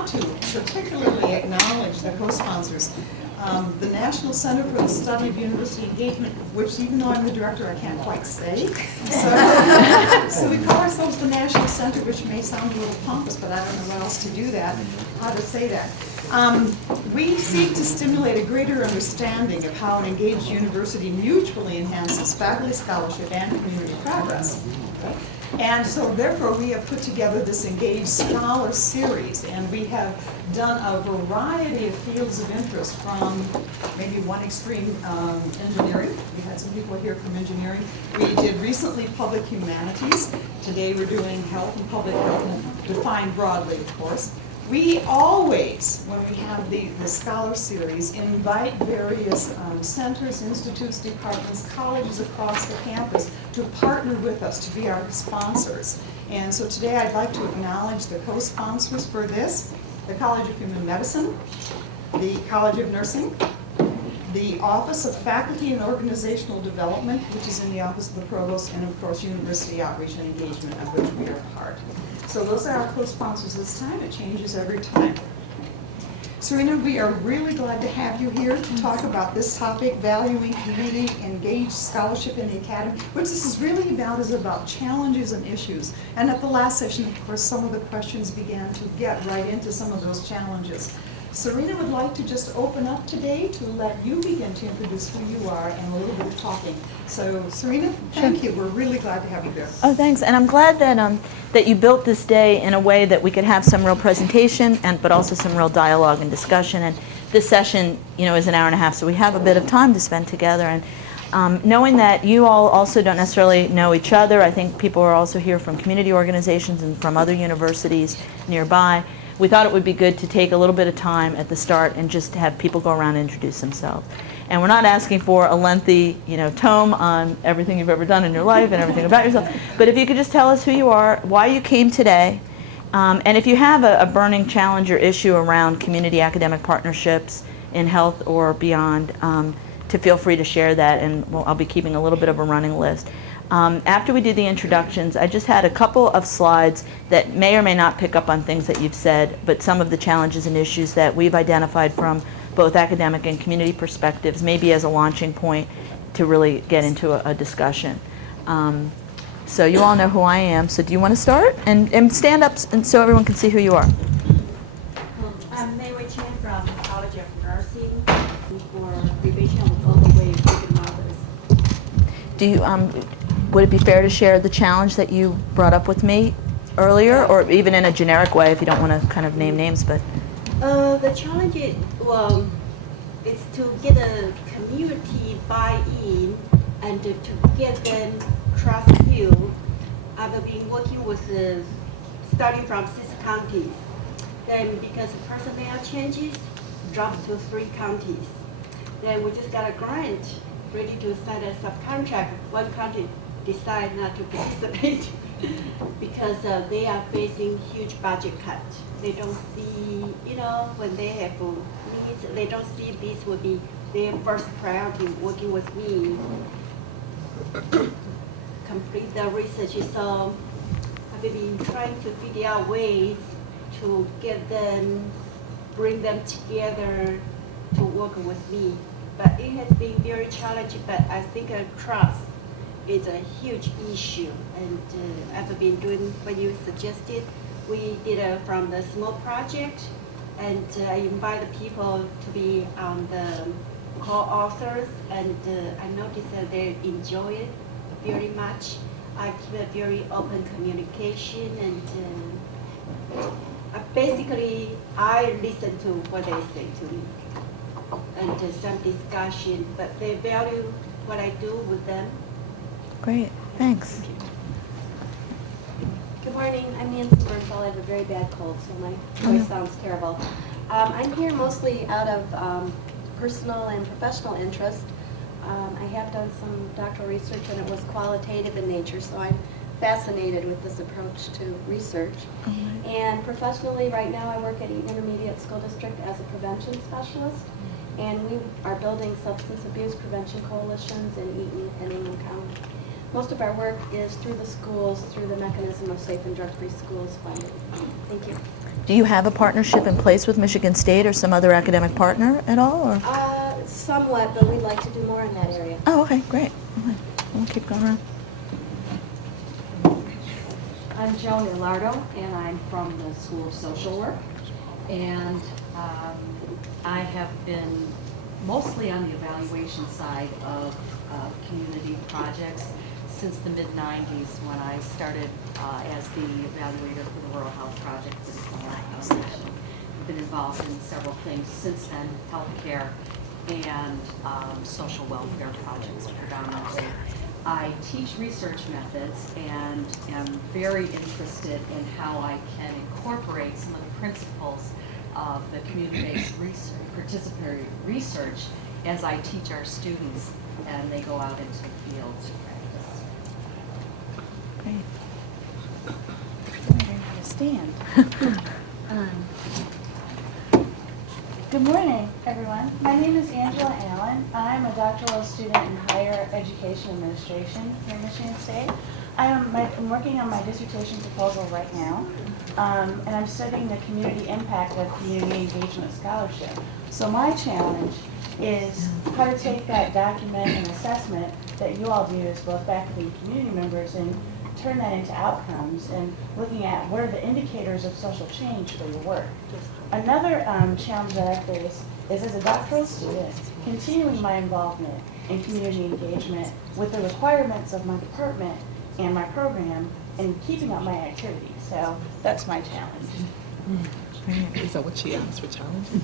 want to particularly acknowledge the co-sponsors. The National Center for the Study of University Engagement, which even though I'm the director, I can't quite say. So we call ourselves the National Center, which may sound a little pompous, but I don't know what else to do that, how to say that. We seek to stimulate a greater understanding of how an engaged university mutually enhances faculty scholarship and community progress. And so therefore we have put together this Engaged Scholar Series, and we have done a variety of fields of interest from maybe one extreme, engineering. We had some people here from engineering. We did recently public humanities. Today we're doing health and public health, defined broadly, of course. We always, when we have the Scholar Series, invite various centers, institutes, departments, colleges across the campus to partner with us to be our sponsors. And so today I'd like to acknowledge the co-sponsors for this: the College of Human Medicine, the College of Nursing, the Office of Faculty and Organizational Development, which is in the Office of the Provost, and of course University Outreach and Engagement, of which we are a part. So those are our co-sponsors this time. It changes every time. Sarena, we are really glad to have you here to talk about this topic, valuing community engaged scholarship in the academy. What this is really about is about challenges and issues. And at the last session, of course, some of the questions began to get right into some of those challenges. Sarena would like to just open up today to let you begin to introduce who you are and a little bit of talking. So Sarena, thank you. We're really glad to have you here. Oh, thanks. And I'm glad that you built this day in a way that we could have some real presentation, but also some real dialogue and discussion. And this session, is an hour and a half, so we have a bit of time to spend together. And knowing that you all also don't necessarily know each other, I think people are also here from community organizations and from other universities nearby. We thought it would be good to take a little bit of time at the start and just have people go around and introduce themselves. And we're not asking for a lengthy, tome on everything you've ever done in your life and everything about yourself. But if you could just tell us who you are, why you came today, and if you have a burning challenge or issue around community academic partnerships in health or beyond, to feel free to share that, and I'll be keeping a little bit of a running list. After we do the introductions, I just had a couple of slides that may or may not pick up on things that you've said, but some of the challenges and issues that we've identified from both academic and community perspectives, maybe as a launching point to really get into a discussion. So you all know who I am, so do you want to start? And stand up so everyone can see who you are. I'm Mary Chen from the College of Nursing for Prevention of Overweight Vegan Mothers. Do you, would it be fair to share the challenge that you brought up with me earlier, or even in a generic way if you don't want to kind of name names? But the challenge is, it's to get a community buy-in and to get them trust you. I've been working with starting from 6 counties. Then because personnel changes, dropped to 3 counties. Then we just got a grant ready to sign a subcontract. One county decide not to participate because they are facing huge budget cut. They don't see, when they have needs, they don't see this would be their first priority working with me. Complete the research. So I've been trying to figure out ways to get them, bring them together to work with me. But it has been very challenging, but I think trust is a huge issue, and I've been doing what you suggested. We did from the small project, and I invited people to be on the co-authors, and I noticed that they enjoy it very much. I keep a very open communication, and basically I listen to what they say to me, and some discussion, but they value what I do with them. great, thanks. Good morning, I'm Nancy Bernthal. I have a very bad cold, so my voice sounds terrible. I'm here mostly out of personal and professional interest. I have done some doctoral research, and it was qualitative in nature, so I'm fascinated with this approach to research. And professionally, right now I work at Eaton Intermediate School District as a prevention specialist, and we are building substance abuse prevention coalitions in Eaton and Ingham County. most of our work is through the schools, through the mechanism of Safe and Drug-Free Schools funding. Thank you. Do you have a partnership in place with Michigan State or some other academic partner at all? Or? Somewhat, but we'd like to do more in that area. Oh, okay, great. Okay. We'll keep going around. I'm Joan Ilardo, and I'm from the School of Social Work. And I have been mostly on the evaluation side of community projects since the mid-90s when I started as the evaluator for the Rural Health Project for the Kellogg Foundation. I've been involved in several things since then, healthcare and social welfare projects predominantly. I teach research methods and am very interested in how I can incorporate some of the principles of the community-based research, participatory research as I teach our students and they go out into the field to practice. Great. Stand. Good morning, everyone. My name is Angela Allen. I'm a doctoral student in higher education administration here at Michigan State. I'm working on my dissertation proposal right now, and I'm studying the community impact of community engagement scholarship. So my challenge is how to take that document and assessment that you all do as both faculty and community members and turn that into outcomes and looking at what are the indicators of social change for your work. Another challenge that I face is as a doctoral student, continuing my involvement in community engagement with the requirements of my department and my program and keeping up my activities. So that's my challenge. Is that what she asked for challenges?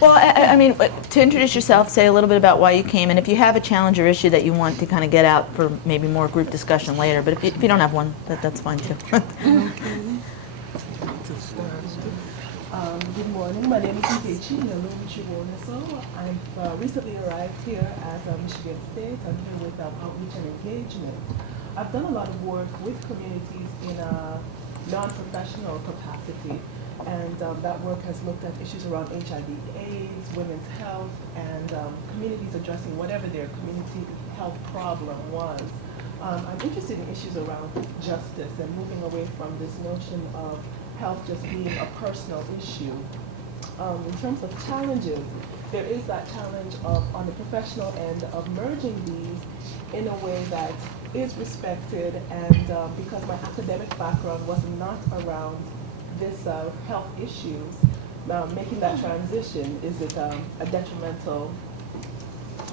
Well, I mean, to introduce yourself, say a little bit about why you came, and if you have a challenge or issue that you want to kind of get out for maybe more group discussion later, but if you don't have one, that's fine too. Good morning. My name is Nkechi Nalum. I've recently arrived here at Michigan State. I'm here with outreach and engagement. I've done a lot of work with communities in a non-professional capacity, and that work has looked at issues around HIV/AIDS, women's health, and communities addressing whatever their community health problem was. I'm interested in issues around justice and moving away from this notion of health just being a personal issue. In terms of challenges, there is that challenge of, on the professional end, of merging these in a way that is respected, and because my academic background was not around this health issues, making that transition, is it a detrimental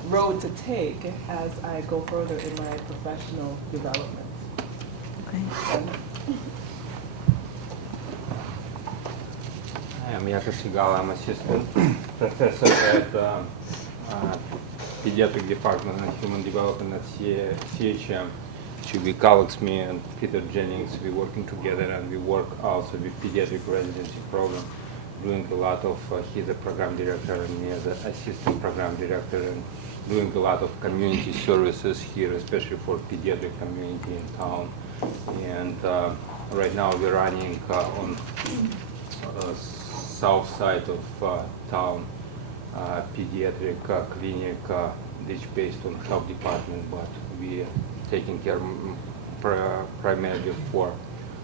road to take as I go further in my professional development? Okay. I'm Yakov Segal. I'm assistant professor at Pediatric Department of Human Development at CHM. Two big colleagues, me and Peter Jennings, we're working together, and we work also with pediatric residency program, doing a lot of, he's a program director and me as an assistant program director, and doing a lot of community services here, especially for pediatric community in town. And right now we're running on south side of town pediatric clinic, which based on health department, but we taking care primarily for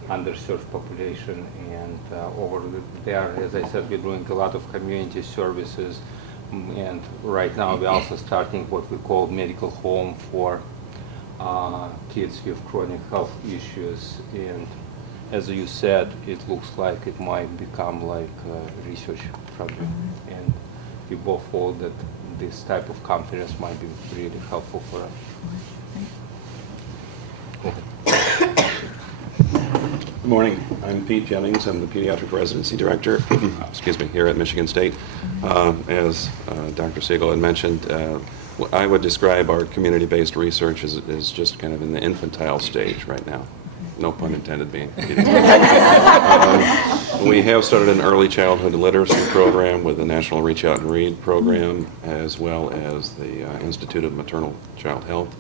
underserved population. And over there, as I said, we're doing a lot of community services, and right now we're also starting what we call medical home for kids with chronic health issues. And as you said, it looks like it might become like a research project, and we both hold that this type of conference might be really helpful for us. Good morning. I'm Pete Jennings. I'm the Pediatric Residency Director, excuse me, here at Michigan State. As Dr. Siegel had mentioned, I would describe our community-based research as just kind of in the infantile stage right now. No pun intended being. We have started an early childhood literacy program with the National Reach Out and Read program, as well as the Institute of Maternal Child Health.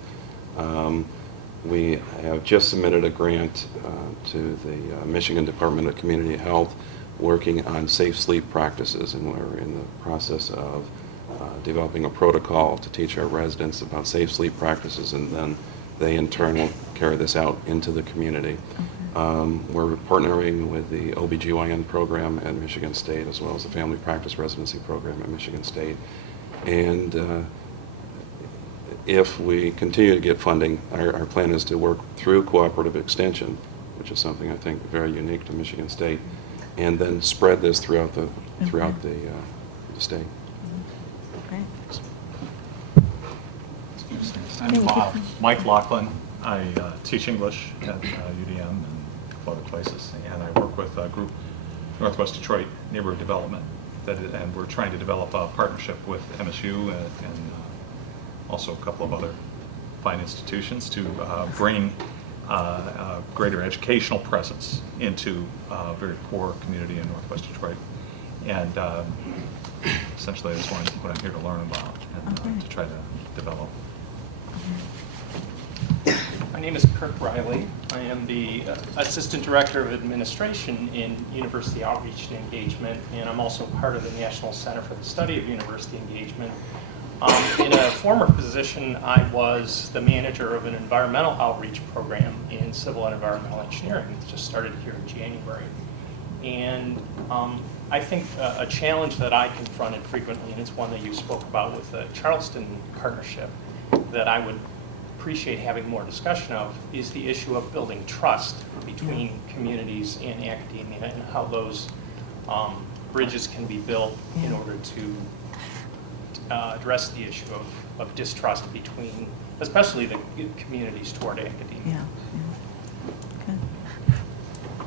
We have just submitted a grant to the Michigan Department of Community Health working on safe sleep practices, and we're in the process of developing a protocol to teach our residents about safe sleep practices and then they in turn will carry this out into the community. We're partnering with the OBGYN program at Michigan State, as well as the Family Practice Residency program at Michigan State. And if we continue to get funding, our plan is to work through cooperative extension, which is something I think very unique to Michigan State, and then spread this throughout the state. Okay. I'm Mikelachlan. I teach English at UDM and a couple other places, and I work with a group, Northwest Detroit Neighborhood Development, and we're trying to develop a partnership with MSU and also a couple of other fine institutions to bring a greater educational presence into a very poor community in Northwest Detroit. And essentially that's what I'm here to learn about and to try to develop. My name is Kirk Riley. I am the Assistant Director of Administration in University Outreach and Engagement, and I'm also part of the National Center for the Study of University Engagement. In a former position, I was the manager of an environmental outreach program in civil and environmental engineering. It just started here in January. And I think a challenge that I confronted frequently, and it's one that you spoke about with the Charleston partnership, that I would appreciate having more discussion of, is the issue of building trust between communities and academia, and how those bridges can be built in order to address the issue of distrust between, especially the communities toward academia. Yeah. Okay.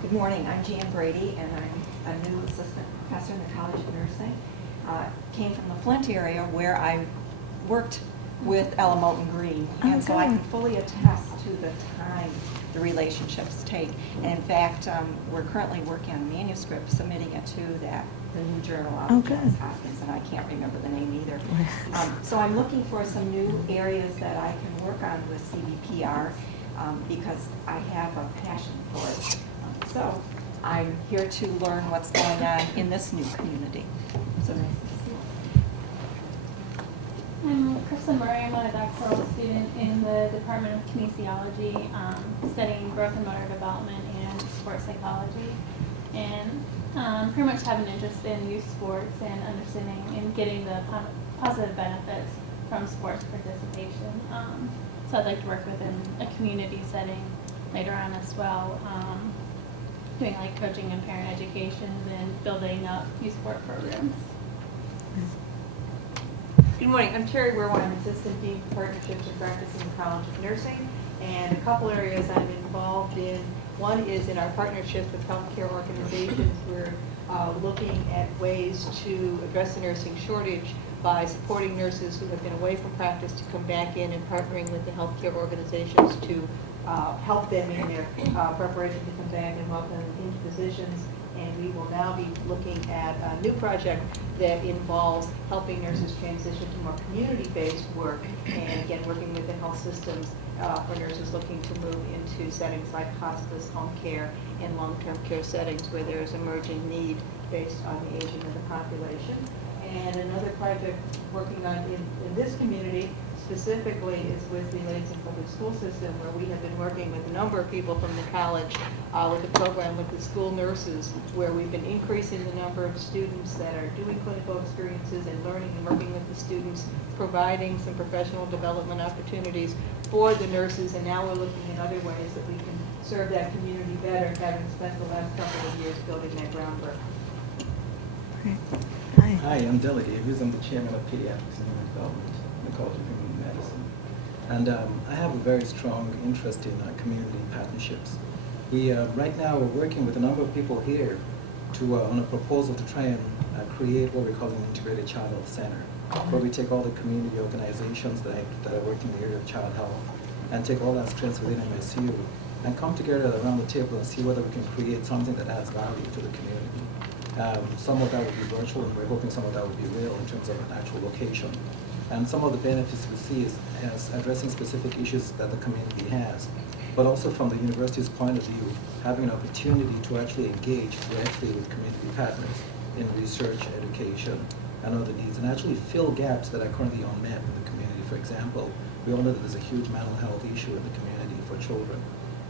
Good morning, I'm Jan Brady, and I'm a new assistant professor in the College of Nursing. Came from the Flint area where I worked with Ella Moulton Green, and so I can fully attest to the time the relationships take. And in fact, we're currently working on a manuscript, submitting it to the new journal out of Johns Hopkins, and I can't remember the name either. So I'm looking for some new areas that I can work on with CBPR because I have a passion for it. So I'm here to learn what's going on in this new community. So nice to see you. I'm Kristen Murray. I'm a doctoral student in the Department of Kinesiology, studying growth and motor development and sports psychology, and pretty much have an interest in youth sports and understanding and getting the positive benefits from sports participation. So I'd like to work within a community setting later on as well, doing like coaching and parent education and building up youth sport programs. Good morning, I'm Terry Werwin. I'm Assistant Dean for Partnerships and Practice in the College of Nursing, and a couple areas I'm involved in. One is in our partnerships with healthcare organizations. We're looking at ways to address the nursing shortage by supporting nurses who have been away from practice to come back in, and partnering with the healthcare organizations to help them in their preparation to come back and welcome them into positions. And we will now be looking at a new project that involves helping nurses transition to more community-based work, and again, working with the health systems for nurses looking to move into settings like hospice, home care, and long-term care settings where there is emerging need based on the aging of the population. And another project working on in this community specifically is with the Lansing Public School System, where we have been working with a number of people from the college with a program with the school nurses, where we've been increasing the number of students that are doing clinical experiences and learning and working with the students, providing some professional development opportunities for the nurses, and now we're looking at other ways that we can serve that community better, having spent the last couple of years building that groundwork. Hi, I'm Delegate Hughes. I'm the chairman of Pediatrics and Human Development in the College of Human Medicine. And I have a very strong interest in community partnerships. We right now we're working with a number of people here to on a proposal to try and create what we call an integrated child health center, where we take all the community organizations that are working in the area of child health and take all our strengths within MSU and come together around the table and see whether we can create something that adds value to the community. Some of that would be virtual, and we're hoping some of that would be real in terms of an actual location. And some of the benefits we see is addressing specific issues that the community has, but also from the university's point of view, having an opportunity to actually engage directly with community partners in research, education, and other needs, and actually fill gaps that are currently unmet in the community for example, we all know that there's a huge mental health issue in the community for children,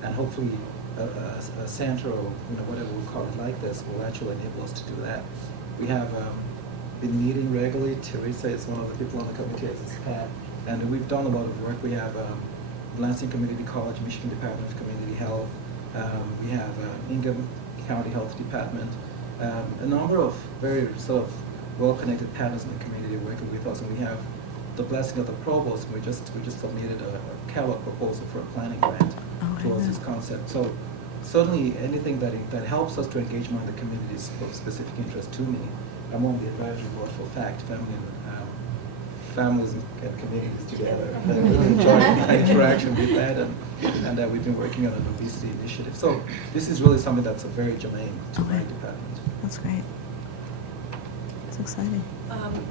and hopefully a center or whatever we call it like this will actually enable us to do that. We have been meeting regularly. Teresa is one of the people on the committee, as is Pat, and we've done a lot of work. We have Lansing Community College, Michigan Department of Community Health. We have Ingham County Health Department. A number of very sort of well-connected partners in the community working with us, and we have the blessing of the provost. We just submitted a Kellogg proposal for a planning grant towards this concept. So certainly anything that helps us to engage more in the communities of specific interest to me. I'm on the advisory board for FACT, Families and Communities Together. And I really enjoy my interaction with that, and we've been working on an obesity initiative. So this is really something that's very germane to my department. That's great. It's exciting.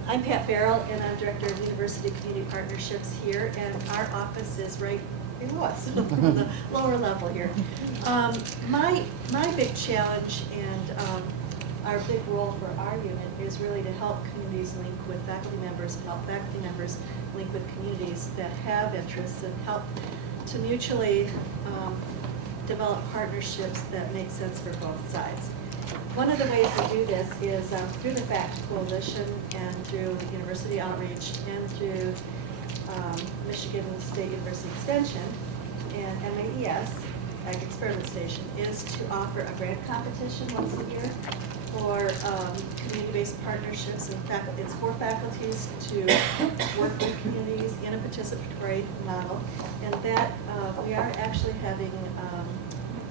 I'm Pat Farrell, and I'm Director of University Community Partnerships here, and our office is right below us, on the lower level here. My big challenge and our big role for our unit is really to help communities link with faculty members, and help faculty members link with communities that have interests, and help to mutually develop partnerships that make sense for both sides. One of the ways we do this is through the FACT Coalition and through University Outreach and through Michigan State University Extension and MAES, Ag Experiment Station, is to offer a grant competition once a year for community-based partnerships. In fact, it's for faculties to work with communities in a participatory model, and that we are actually having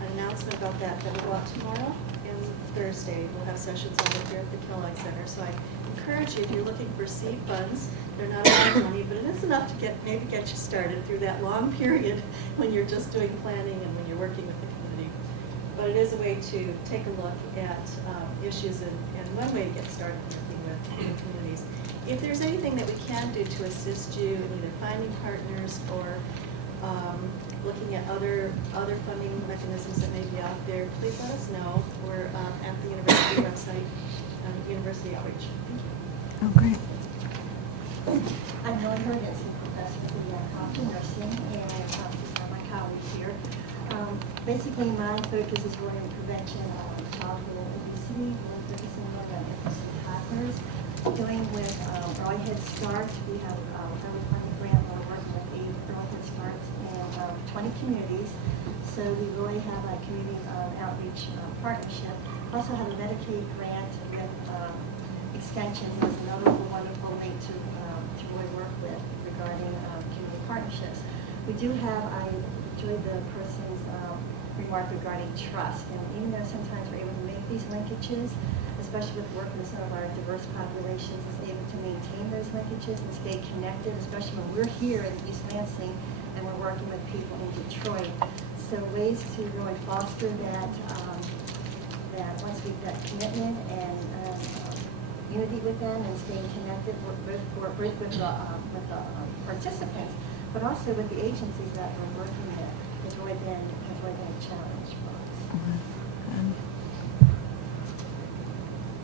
an announcement about that will go out tomorrow and Thursday. We'll have sessions over here at the Kellogg Center. So I encourage you, if you're looking for seed funds, they're not a lot of money, but it is enough to maybe get you started through that long period when you're just doing planning and when you're working with the community. But it is a way to take a look at issues and one way to get started working with communities. If there's anything that we can do to assist you in either finding partners or looking at other funding mechanisms that may be out there, please let us know. We're at the university website, University Outreach. Oh, great. I'm Helen Ferguson, professor of pediatric nursing, and these are my colleagues here. Basically, my focus is really on prevention of childhood obesity. We're focusing on emphasis partners, dealing with early head start. We have early funding grant. We're working with 8 early head starts and 20 communities. So we really have a community outreach partnership. Also have a Medicaid grant with Extension. That's another wonderful link to really work with regarding community partnerships. We do have, I enjoyed the person's remark regarding trust, and even though sometimes we're able to make these linkages, especially with working with some of our diverse populations, is able to maintain those linkages and stay connected, especially when we're here in East Lansing and we're working with people in Detroit. So ways to really foster that, that once we've got commitment and unity with them and staying connected with the participants, but also with the agencies that we're working with, has really been a challenge for us.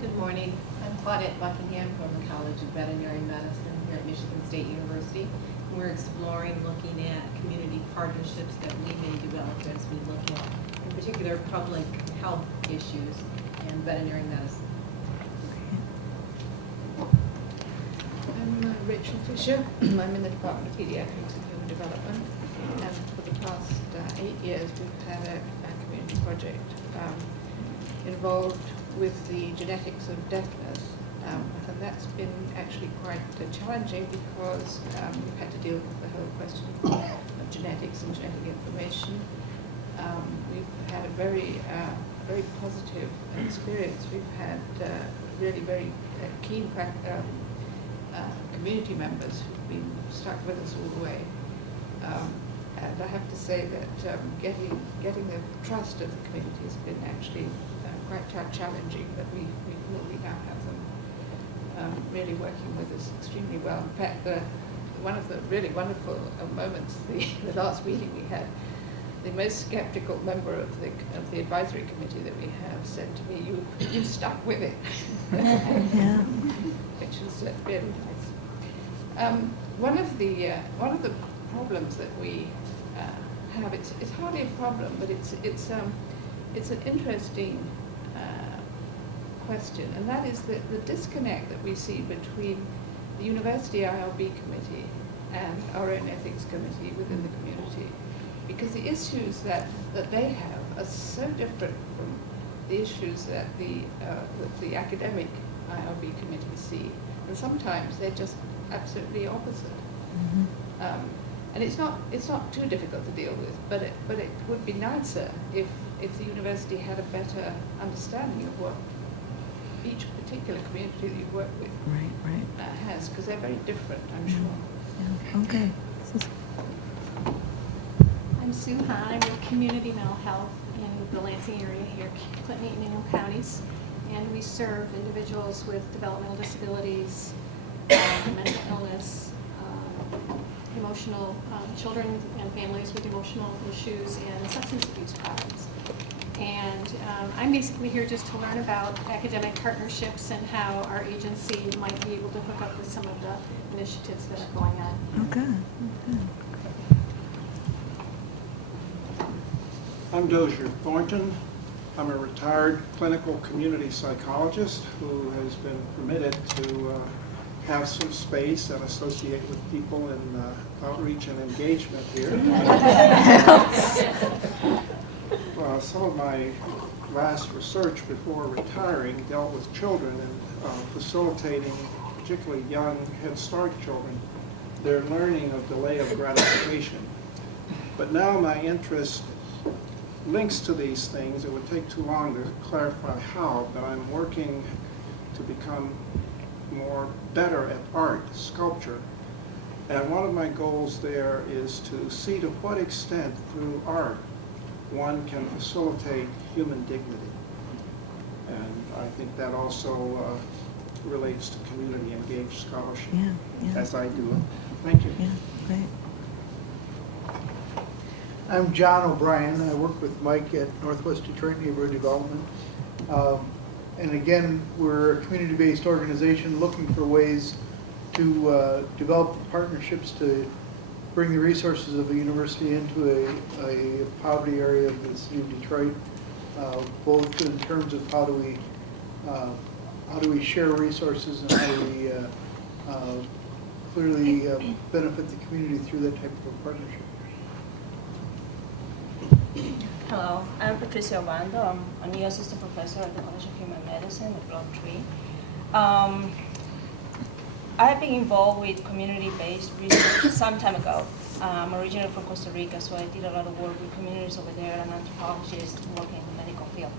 Good morning. I'm Claudette Buckingham from the College of Veterinary Medicine here at Michigan State University. We're exploring, looking at community partnerships that we may develop as we look at, in particular, public health issues and veterinary medicine. I'm Rachel Fisher. I'm in the Department of Pediatrics and Human Development, and for the past 8 years we've had a community project involved with the genetics of deafness, and that's been actually quite challenging because we've had to deal with the whole question of genetics and genetic information. We've had a very positive experience. We've had really very keen community members who've been stuck with us all the way. And I have to say that getting the trust of the community has been actually quite challenging, but we feel we now have them really working with us extremely well. In fact, one of the really wonderful moments, the last meeting we had, the most skeptical member of the advisory committee that we have said to me, "You stuck with it," Yeah. which is really nice. One of the problems that we have, it's hardly a problem, but it's an interesting question, and that is the disconnect that we see between the University ILB committee and our own ethics committee within the community, because the issues that they have are so different from the issues that the academic ILB committee see, and sometimes they're just absolutely opposite. And it's not too difficult to deal with, but it would be nicer if the university had a better understanding of what each particular community that you work with has, because they're very different, I'm sure. Yeah. Okay. I'm Sue Hahn. I'm with Community Mental Health in the Lansing area here, Clinton and Union counties, and we serve individuals with developmental disabilities, mental illness, emotional children and families with emotional issues and substance abuse problems. And I'm basically here just to learn about academic partnerships and how our agency might be able to hook up with some of the initiatives that are going on. Okay. I'm Dozier Thornton. I'm a retired clinical community psychologist who has been permitted to have some space and associate with people in outreach and engagement here. Well, some of my last research before retiring dealt with children and facilitating particularly young Head Start children, their learning of delay of gratification. But now my interest links to these things. It would take too long to clarify how, but I'm working to become better at art, sculpture. And one of my goals there is to see to what extent through art one can facilitate human dignity. And I think that also relates to community engaged scholarship, as I do it. Thank you. Yeah, great. I'm John O'Brien. I work with Mike at Northwest Detroit Neighborhood Development. And again, we're a community-based organization looking for ways to develop partnerships to bring the resources of a university into a poverty area of the city of Detroit, both in terms of how do we share resources and how do we clearly benefit the community through that type of a partnership. Hello, I'm Patricia Obando. I'm a new assistant professor at the College of Human Medicine at Block 3. I've been involved with community-based research some time ago. I'm originally from Costa Rica, so I did a lot of work with communities over there and anthropologists working in the medical field.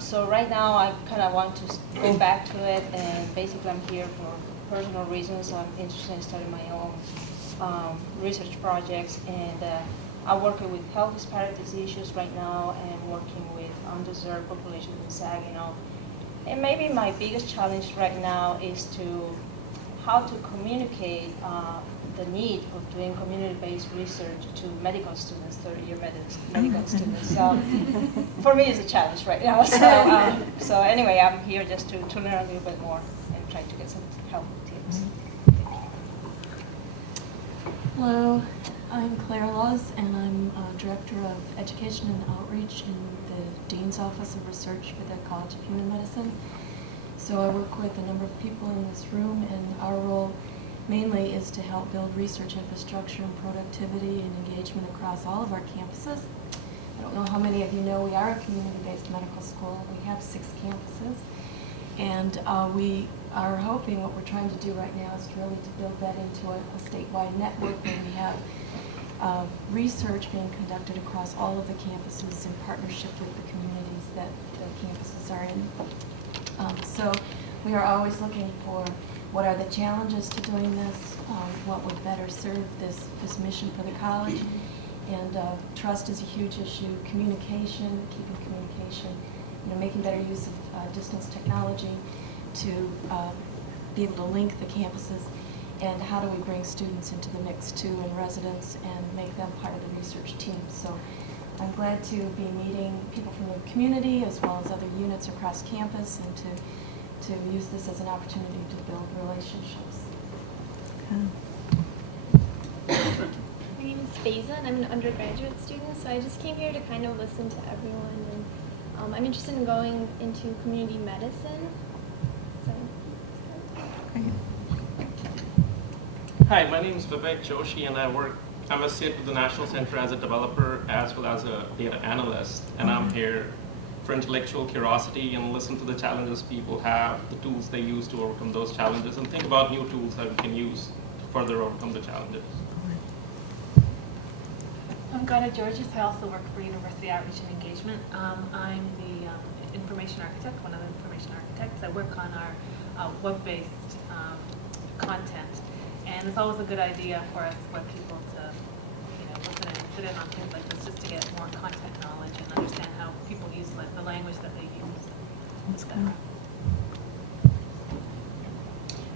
So right now I kind of want to go back to it, and basically I'm here for personal reasons. I'm interested in starting my own research projects, and I'm working with health disparities issues right now and working with underserved populations in Saginaw. And maybe my biggest challenge right now is how to communicate the need of doing community-based research to medical students, third-year medical students. So for me, it's a challenge right now. So anyway, I'm here just to learn a little bit more and try to get some helpful tips. Hello, I'm Claire Laws, and I'm Director of Education and Outreach in the Dean's Office of Research for the College of Human Medicine. So I work with a number of people in this room, and our role mainly is to help build research infrastructure and productivity and engagement across all of our campuses. I don't know how many of you know we are a community-based medical school. We have 6 campuses, and we are hoping, what we're trying to do right now is really to build that into a statewide network where we have research being conducted across all of the campuses in partnership with the communities that the campuses are in. So we are always looking for what are the challenges to doing this, what would better serve this mission for the college. And trust is a huge issue, communication, keeping communication, making better use of distance technology to be able to link the campuses, and how do we bring students into the mix too, and residents, and make them part of the research team. So I'm glad to be meeting people from the community as well as other units across campus, and to use this as an opportunity to build relationships. My name is Faiza, and I'm an undergraduate student, so I just came here to kind of listen to everyone, and I'm interested in going into community medicine. So. Hi, my name is Vivek Joshi, and I'm associated with the National Center as a developer as well as a data analyst, and I'm here for intellectual curiosity and listen to the challenges people have, the tools they use to overcome those challenges, and think about new tools that we can use to further overcome the challenges. I'm Gada Georges. I also work for University Outreach and Engagement. I'm the information architect, one of the information architects. I work on our web-based content, and it's always a good idea for us, for people to, listen and sit in on things like this, just to get more content knowledge and understand how people use the language that they use, etc.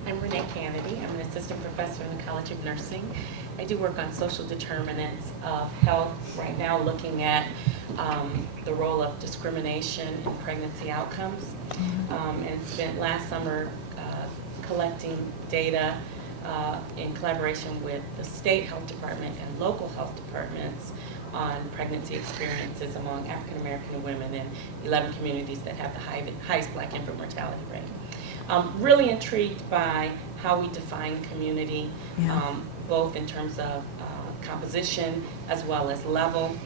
I'm Renee Kennedy. I'm an assistant professor in the College of Nursing. I do work on social determinants of health right now, looking at the role of discrimination in pregnancy outcomes, and spent last summer collecting data in collaboration with the state health department and local health departments on pregnancy experiences among African American women in 11 communities that have the highest Black infant mortality rate. Really intrigued by how we define community, both in terms of composition as well as level.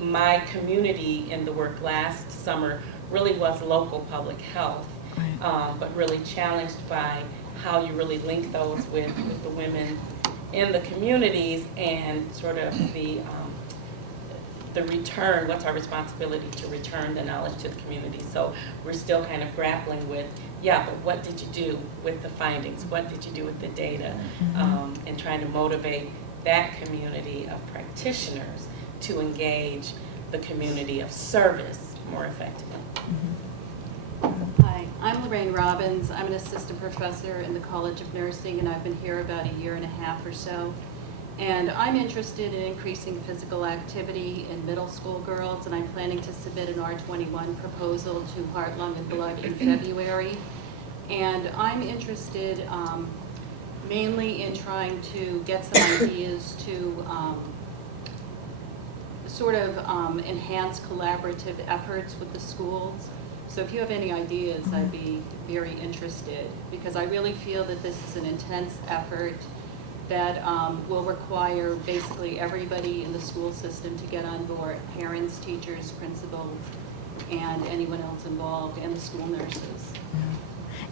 My community in the work last summer really was local public health, but really challenged by how you really link those with the women in the communities and sort of the return, what's our responsibility to return the knowledge to the community. So we're still kind of grappling with, but what did you do with the findings? What did you do with the data? And trying to motivate that community of practitioners to engage the community of service more effectively. Hi, I'm Lorraine Robbins. I'm an assistant professor in the College of Nursing, and I've been here about a year and a half or so. And I'm interested in increasing physical activity in middle school girls, and I'm planning to submit an R21 proposal to Heart, Lung, and Blood in February. And I'm interested mainly in trying to get some ideas to sort of enhance collaborative efforts with the schools. So if you have any ideas, I'd be very interested, because I really feel that this is an intense effort that will require basically everybody in the school system to get on board, parents, teachers, principals, and anyone else involved, and the school nurses.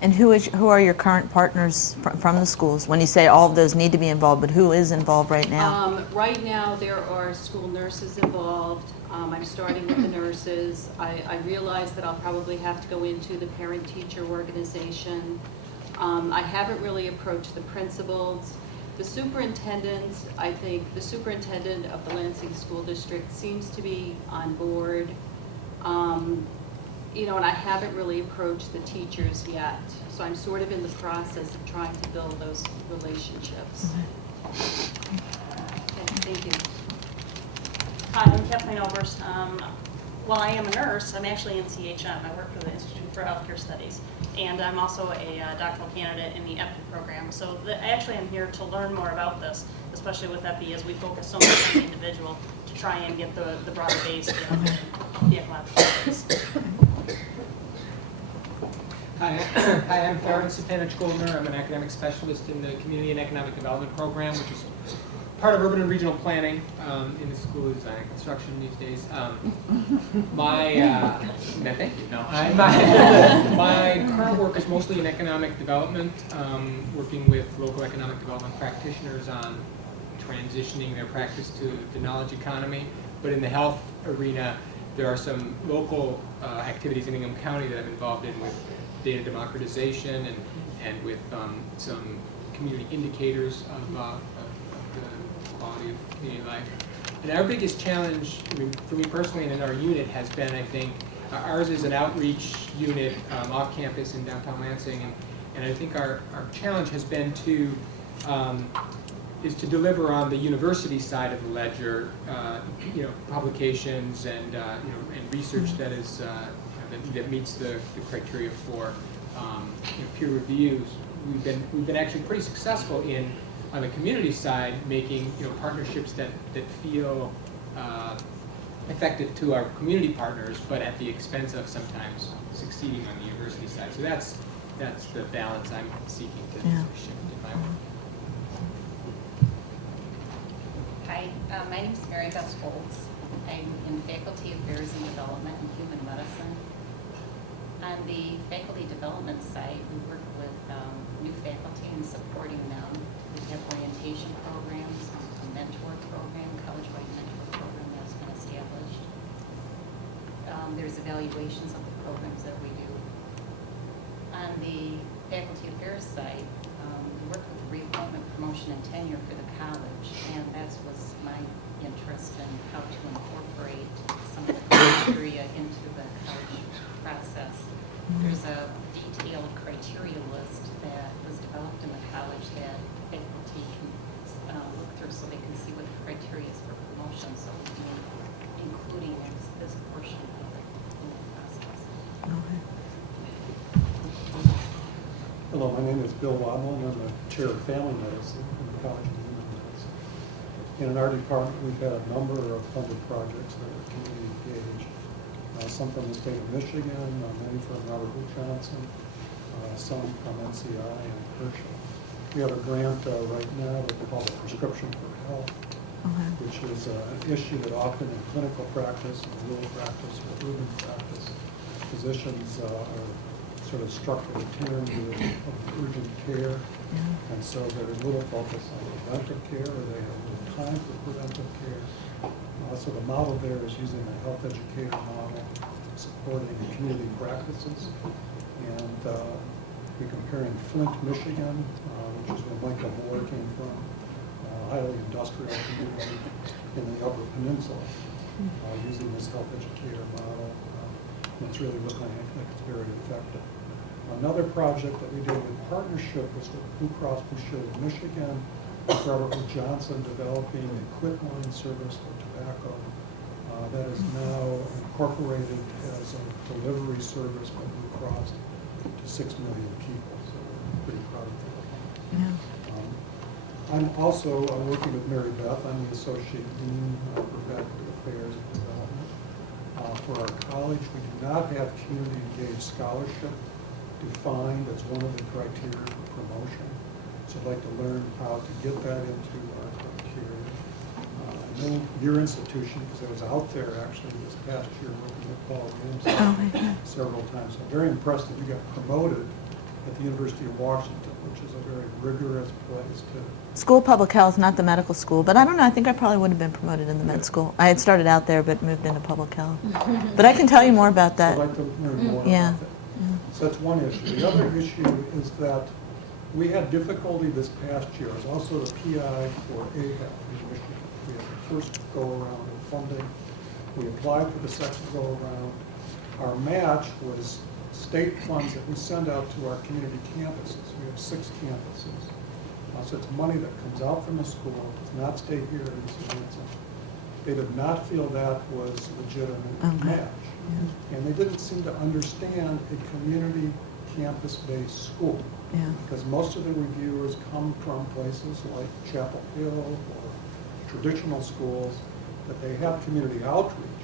And who are your current partners from the schools? When you say all of those need to be involved, but who is involved right now? Right now there are school nurses involved. I'm starting with the nurses. I realize that I'll probably have to go into the parent-teacher organization. I haven't really approached the principals. The superintendent, I think the superintendent of the Lansing School District seems to be on board. And I haven't really approached the teachers yet. So I'm sort of in the process of trying to build those relationships. Okay, thank you. Hi, I'm Kathleen Alberst. While I am a nurse, I'm actually in CHM. I work for the Institute for Healthcare Studies. And I'm also a doctoral candidate in the EPI program. So I actually am here to learn more about this, especially with EPI, as we focus so much on the individual to try and get the broader base, the ecological base. Hi, I'm Farron Goldner. I'm an academic specialist in the Community and Economic Development Program, which is part of urban and regional planning in the School of Design and Construction these days. My current work is mostly in economic development, working with local economic development practitioners on transitioning their practice to the knowledge economy. But in the health arena, there are some local activities in Ingham County that I'm involved in with data democratization and with some community indicators of the quality of community life. And our biggest challenge, for me personally and in our unit, has been, I think, ours is an outreach unit off campus in downtown Lansing, and I think our challenge has been to deliver on the university side of the ledger, publications and and research that is that meets the criteria for peer reviews. we've been actually pretty successful in, on the community side, making partnerships that feel effective to our community partners, but at the expense of sometimes succeeding on the university side. So that's the balance I'm seeking to shift in my work. Hi, my name is Marybel. I'm in Faculty Affairs and Development and Human Medicine. On the faculty development side, we work with new faculty and supporting them. We have orientation programs, a mentor program, college-wide mentor program that's been established. There's evaluations of the programs that we do. On the faculty affairs side, we work with reappointment, promotion, and tenure for the college, and that was my interest in how to incorporate some of the criteria into the college process. There's a detailed criteria list that was developed in the college that faculty can look through so they can see what the criteria is for promotion, so we'll be including this portion of it in the process. Okay. Hello, my name is Bill Wattle, and I'm the chair of family medicine in the College of Human Medicine. In our department, we've had a number of funded projects that are community engaged. Some from the state of Michigan, many from Robert Wood Johnson, some from NCI and Herschel. We have a grant right now that we call the Prescription for Health, which is an issue that often in clinical practice, in rural practice, or urban practice, physicians are sort of struck with a term of urgent care, and so there's little focus on preventive care, or they have little time for preventive care. So the model there is using a health educator model, supporting community practices, and we're comparing Flint, Michigan, which is where Michael Moore came from, highly industrial community in the Upper Peninsula, using this health educator model, and it's really looking like it's very effective. Another project that we did in partnership was with Blue Cross Blue Shield of Michigan, with Robert Wood Johnson developing a quit line service for tobacco that is now incorporated as a delivery service by Blue Cross to 6 million people, so we're pretty proud of that. I'm also working with Mary Beth. I'm the Associate Dean for Faculty Affairs and Development. For our college, we do not have community engaged scholarship defined as one of the criteria for promotion. So I'd like to learn how to get that into our criteria. I know your institution, because I was out there actually this past year working with Paul Williams several times. I'm very impressed that you got promoted at the University of Washington, which is a very rigorous place to... School of Public Health, not the medical school, but I don't know, I think I probably would have been promoted in the med school. I had started out there but moved into public health. But I can tell you more about that. So I'd like to learn more about that. So that's one issue. The other issue is that we had difficulty this past year. I was also the PI for AHEP in Michigan. We had the first go-around of funding. We applied for the second go-around. Our match was state funds that we send out to our community campuses. We have 6 campuses. So it's money that comes out from the school, does not stay here in Wisconsin. They did not feel that was legitimate match. And they didn't seem to understand a community campus-based school. Because most of the reviewers come from places like Chapel Hill or traditional schools that they have community outreach,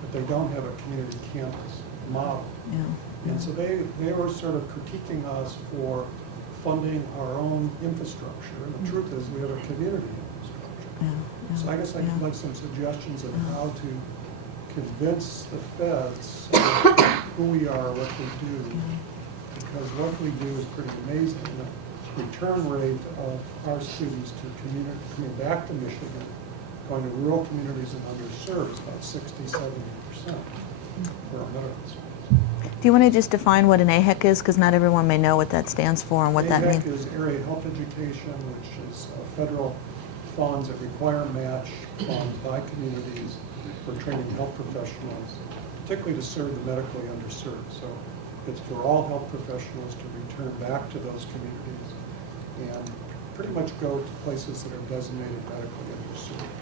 but they don't have a community campus model. And so they were sort of critiquing us for funding our own infrastructure. And the truth is we have a community infrastructure. So I guess I'd like some suggestions of how to convince the feds who we are, what we do, because what we do is pretty amazing. The return rate of our students to community coming back to Michigan, going to rural communities and underserved is about 60–70% for our medical schools. Do you want to just define what an AHEC is? Because not everyone may know what that stands for and what that means. AHEC is Area Health Education, which is federal funds that require match funds by communities for training health professionals, particularly to serve the medically underserved. So it's for all health professionals to return back to those communities and pretty much go to places that are designated medically underserved.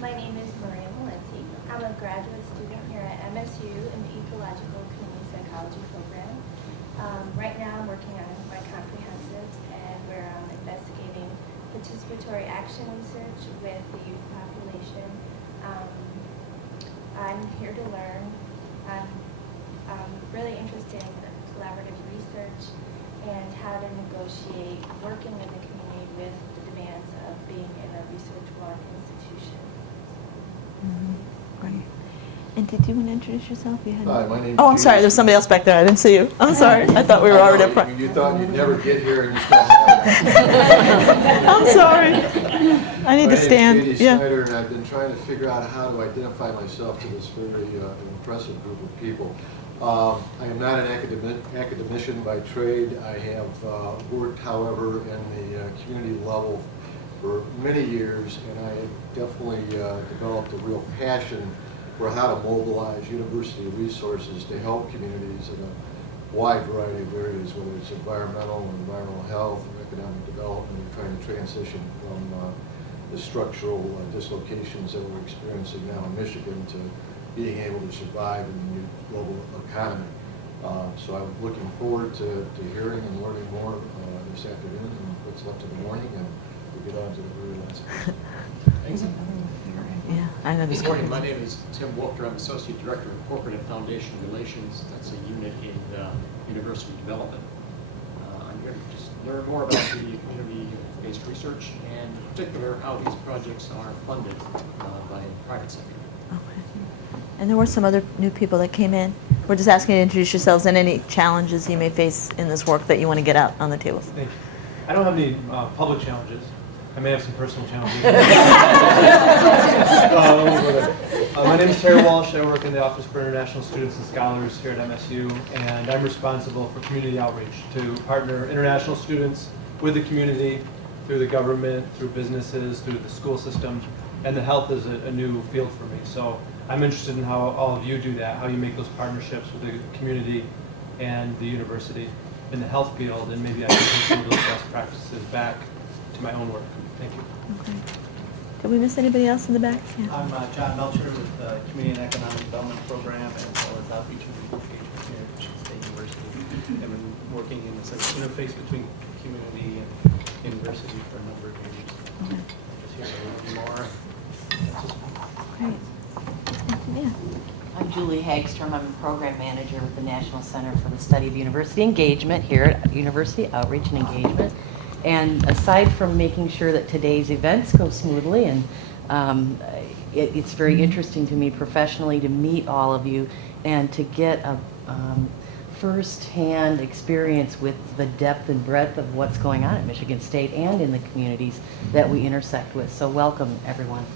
My name is Malenci. I'm a graduate student here at MSU in the Ecological Community Psychology program. Right now I'm working on my comprehensives and where I'm investigating participatory action research with the youth population. I'm here to learn. I'm really interested in collaborative research and how to negotiate working with the community with the demands of being in a research-run institution. Great. And did you want to introduce yourself? You had Hi, my name's Oh, I'm sorry. Judy. There's somebody else back there. I didn't see you. I'm sorry. I thought we were already up front. You thought you'd never get here and you still haven't. I'm sorry. I need to stand. My name's Brady Yeah. Snyder, and I've been trying to figure out how to identify myself to this very impressive group of people. I am not an academician by trade. I have worked, however, in the community level for many years, and I have definitely developed a real passion for how to mobilize university resources to help communities in a wide variety of areas, whether it's environmental health, or economic development, or trying to transition from the structural dislocations that we're experiencing now in Michigan to being able to survive in the new global economy. So I'm looking forward to hearing and learning more this afternoon and what's left of the morning, and we'll get on to the very last question. Thanks. Yeah, I know this. Good morning. My name is Tim Wolfter. I'm Associate Director of Corporate and Foundation Relations. That's a unit in university development. I'm here to just learn more about the community-based research and in particular how these projects are funded by the private sector. And there were some other new people that came in. We're just asking you to introduce yourselves and any challenges you may face in this work that you want to get out on the tables. Thank you. I don't have any public challenges. I may have some personal challenges. My name is Terry Walsh. I work in the Office for International Students and Scholars here at MSU, and I'm responsible for community outreach to partner international students with the community, through the government, through businesses, through the school system, and the health is a new field for me. So I'm interested in how all of you do that, how you make those partnerships with the community and the university in the health field, and maybe I can take some of those best practices back to my own work. Thank you. Okay. Did we miss anybody else in the back? Yeah. I'm John Melcher with the Community and Economic Development Program as well as Outreach and Youth Engagement here at Michigan State University. I've been working in this interface between community and university for a number of years. Okay. Just here to learn more. Great. Yeah. I'm Julie Hagstrom. I'm a program manager with the National Center for the Study of University Engagement here at University Outreach and Engagement. And aside from making sure that today's events go smoothly, and it's very interesting to me professionally to meet all of you and to get a first-hand experience with the depth and breadth of what's going on at Michigan State and in the communities that we intersect with. So welcome, everyone.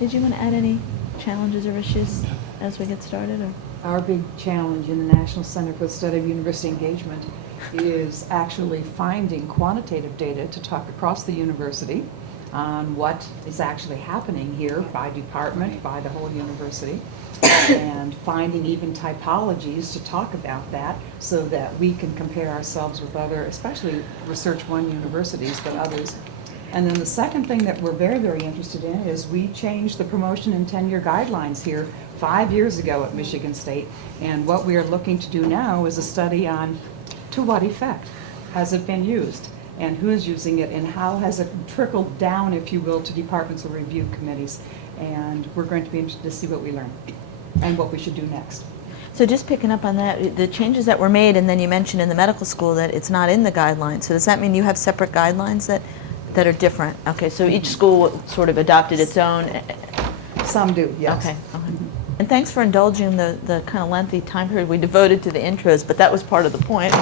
Did you want to add any challenges or issues as we get started? Or? Our big challenge in the National Center for the Study of University Engagement is actually finding quantitative data to talk across the university on what is actually happening here by department, by the whole university, and finding even typologies to talk about that so that we can compare ourselves with other, especially Research One universities, but others. And then the second thing that we're very, very interested in is we changed the promotion and tenure guidelines here 5 years ago at Michigan State. And what we are looking to do now is a study on to what effect has it been used and who's using it and how has it trickled down, if you will, to departments or review committees. And we're going to be interested to see what we learn and what we should do next. So just picking up on that, the changes that were made, and then you mentioned in the medical school that it's not in the guidelines. So does that mean you have separate guidelines that are different? Okay, so each school sort of adopted its own. Some do, yes. Okay. And thanks for indulging the kind of lengthy time period we devoted to the intros, but that was part of the point,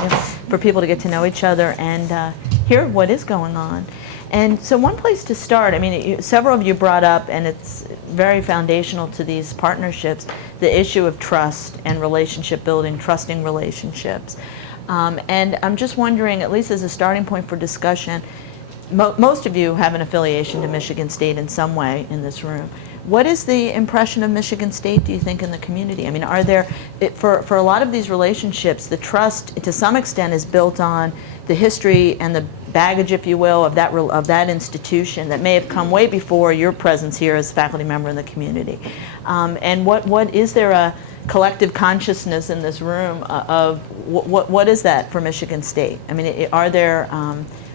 for people to get to know each other and hear what is going on. And so one place to start, I mean, several of you brought up, and it's very foundational to these partnerships, the issue of trust and relationship building, trusting relationships. And I'm just wondering, at least as a starting point for discussion, most of you have an affiliation to Michigan State in some way in this room. What is the impression of Michigan State, do you think, in the community? I mean, are there, for a lot of these relationships, the trust to some extent is built on the history and baggage, if you will, of that institution that may have come way before your presence here as a faculty member in the community. And what is there a collective consciousness in this room of what is that for Michigan State? I mean, are there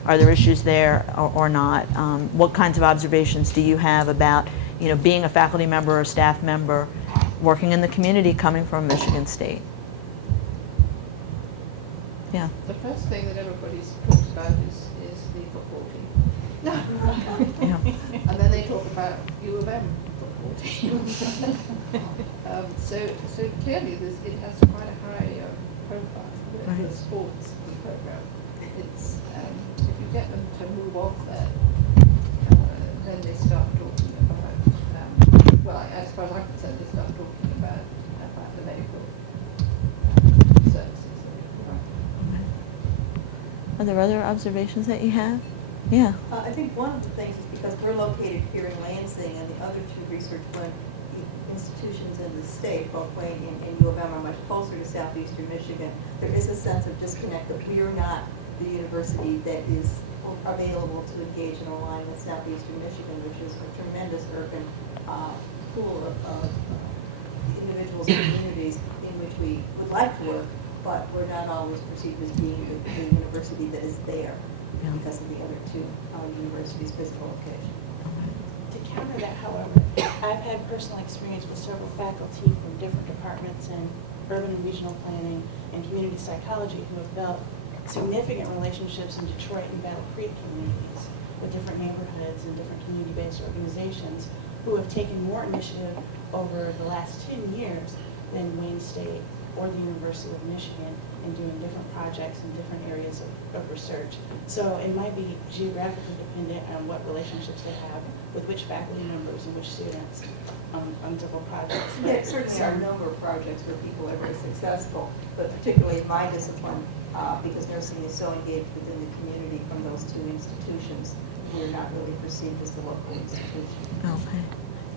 issues there or not? What kinds of observations do you have about, being a faculty member or staff member working in the community coming from Michigan State? Yeah. The first thing that everybody talks about is the football team. Yeah. And then they talk about U of M football team. So clearly it has quite a high profile with the sports program. It's if you get them to move off there, then they start talking about well, as far as I'm concerned, they start talking about the medical services. Are there other observations that you have? Yeah. I think one of the things is because we're located here in Lansing and the other two research institutions in the state, both Wayne and U of M, are much closer to southeastern Michigan. There is a sense of disconnect that we are not the university that is available to engage and align with southeastern Michigan, which is a tremendous urban pool of individuals and communities in which we would like to work, but we're not always perceived as being the university that is there because of the other two universities' physical location. To counter that, however, I've had personal experience with several faculty from different departments in urban and regional planning and community psychology who have built significant relationships in Detroit and Battle Creek communities with different neighborhoods and different community-based organizations who have taken more initiative over the last 10 years than Wayne State or the University of Michigan in doing different projects in different areas of research. So it might be geographically dependent on what relationships they have with which faculty members and which students on different projects. There certainly are a number of projects where people are very successful, but particularly in my discipline, because nursing is so engaged within the community from those two institutions, we're not really perceived as the local institution. Okay.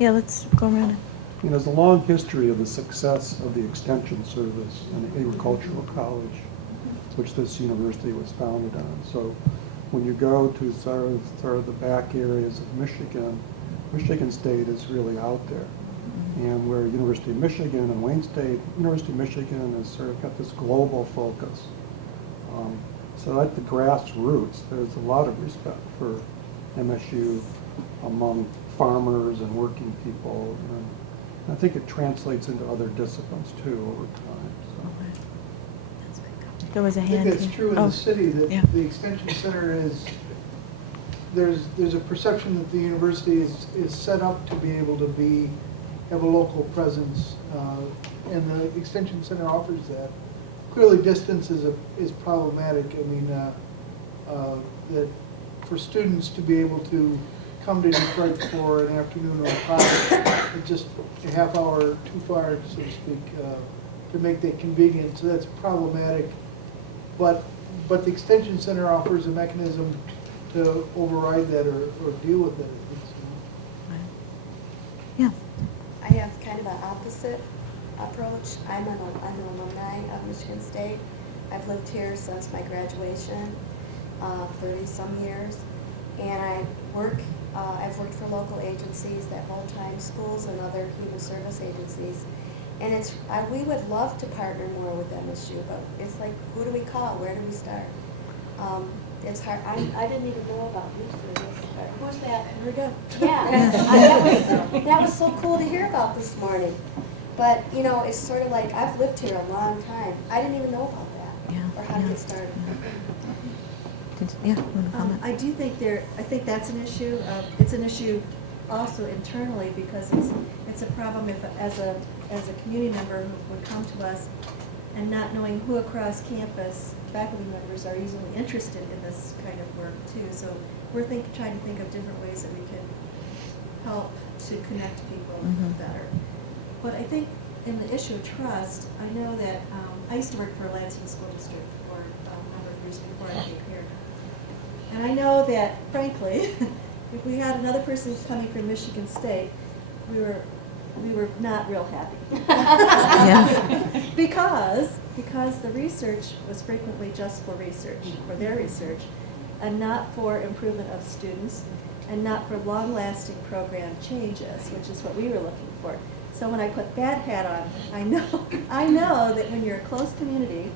Yeah, let's go around it. There's a long history of the success of the Extension Service and the agricultural college, which this university was founded on. So when you go to sort of the back areas of Michigan, Michigan State is really out there. And where University of Michigan and Wayne State, University of Michigan has sort of got this global focus. So at the grassroots, there's a lot of respect for MSU among farmers and working people. And I think it translates into other disciplines too over time. So. There was a I hand. think that's true in the city, that yeah. the Extension Center is, there's a perception that the university is set up to be able to have a local presence, and the Extension Center offers that. Clearly distance is problematic. I mean, that for students to be able to come to Detroit for an afternoon or a class, it's just a half hour too far, so to speak, to make that convenient. So that's problematic. But the Extension Center offers a mechanism to override that or deal with it. Yeah. I have kind of an opposite approach. I'm an alumni of Michigan State. I've lived here since my graduation, 30-some years, and I've worked for local agencies that hold time schools and other human service agencies. And we would love to partner more with MSU, but it's like, who do we call? Where do we start? It's hard. I didn't even know about youth service. Who's that? We're good. Yeah, that was so cool to hear about this morning. But it's sort of like, I've lived here a long time. I didn't even know about that or how to get started. I do think I think that's an issue. It's an issue also internally because it's a problem if as a community member who would come to us and not knowing who across campus faculty members are easily interested in this kind of work too. So we're trying to think of different ways that we can help to connect people better. But I think in the issue of trust, I know that I used to work for a Lansing School District for a number of years before I came here. And I know that, frankly, if we had another person coming from Michigan State, we were not real happy. Because the research was frequently just for research, for their research. and not for improvement of students, and not for long-lasting program changes, which is what we were looking for. So when I put that hat on, I know that when you're a close community,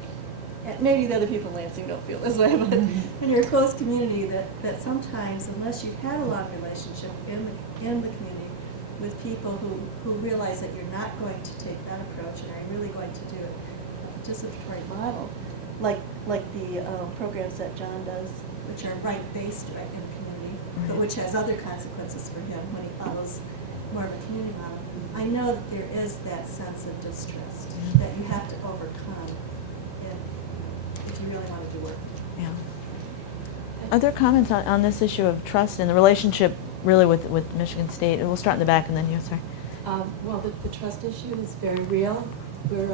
and maybe the other people in Lansing don't feel this way, but when you're a close community, that sometimes, unless you've had a long relationship in the community with people who realize that you're not going to take that approach and are really going to do a participatory model, like the programs that John does, which are right-based in the community, but which has other consequences for him when he follows more of a community model. I know that there is that sense of distrust that you have to overcome if you really want to do work. Yeah. Are there comments on this issue of trust and the relationship really with Michigan State? We'll start in the back and then you, sorry. Well, the trust issue is very real. We're,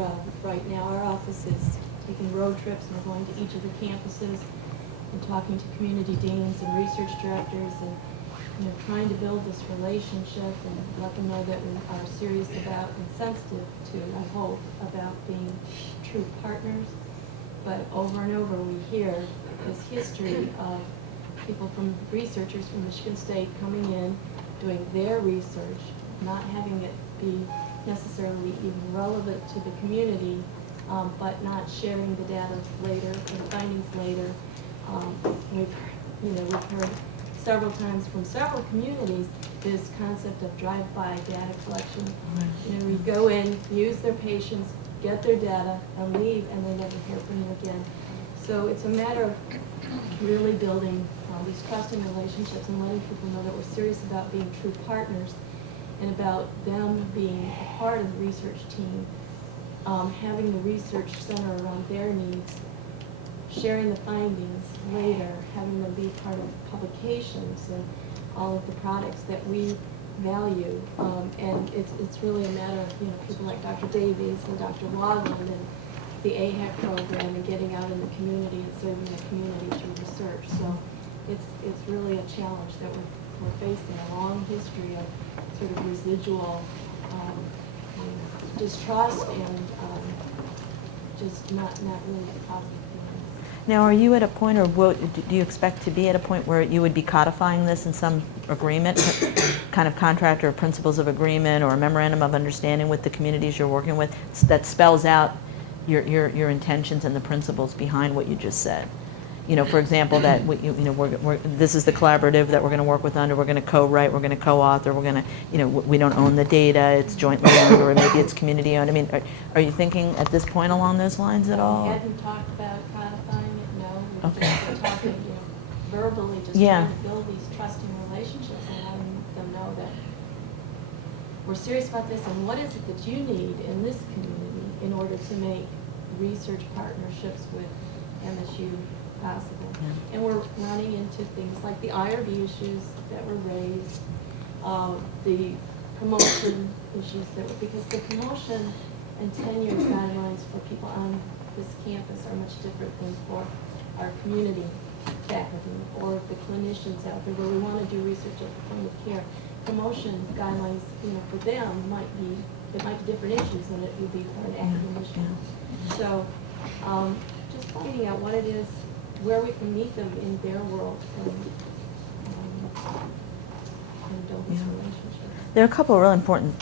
right now, our office is taking road trips and we're going to each of the campuses and talking to community deans and research directors and trying to build this relationship and let them know that we are serious about and sensitive to, I hope, about being true partners. But over and over we hear this history of people researchers from Michigan State coming in, doing their research, not having it be necessarily even relevant to the community, but not sharing the data later and findings later. We've heard several times from several communities this concept of drive-by data collection. We go in, use their patients, get their data, and leave, and they never hear from them again. So it's a matter of really building these trusting relationships and letting people know that we're serious about being true partners and about them being a part of the research team, having the research center around their needs, sharing the findings later, having them be part of publications and all of the products that we value. And it's really a matter of people like Dr. Davies and Dr. Wattle and the AHEC program and getting out in the community and serving the community through research. So it's really a challenge that we're facing, a long history of sort of residual distrust and just not really positive. Now, are you at a point, or do you expect to be at a point where you would be codifying this in some agreement, kind of contract or principles of agreement or a memorandum of understanding with the communities you're working with that spells out your intentions and the principles behind what you just said? For example, that this is the collaborative that we're going to work with under. We're going to co-write. We're going to co-author. We're going to, we don't own the data. It's jointly owned, or maybe it's community owned. I mean, are you thinking at this point along those lines at all? We hadn't talked about codifying it. No, we're talking, verbally, just Yeah. trying to build these trusting relationships and letting them know that we're serious about this and what is it that you need in this community in order to make research partnerships with MSU possible. Yeah. And we're running into things like the IRB issues that were raised, the promotion issues because the promotion and tenure guidelines for people on this campus are much different than for our community faculty or the clinicians out there where we want to do research at the point of care. Promotion guidelines, for them might be different issues than it would be for an academician. So just finding out what it is, where we can meet them in their world and build this relationship. There are a couple of really important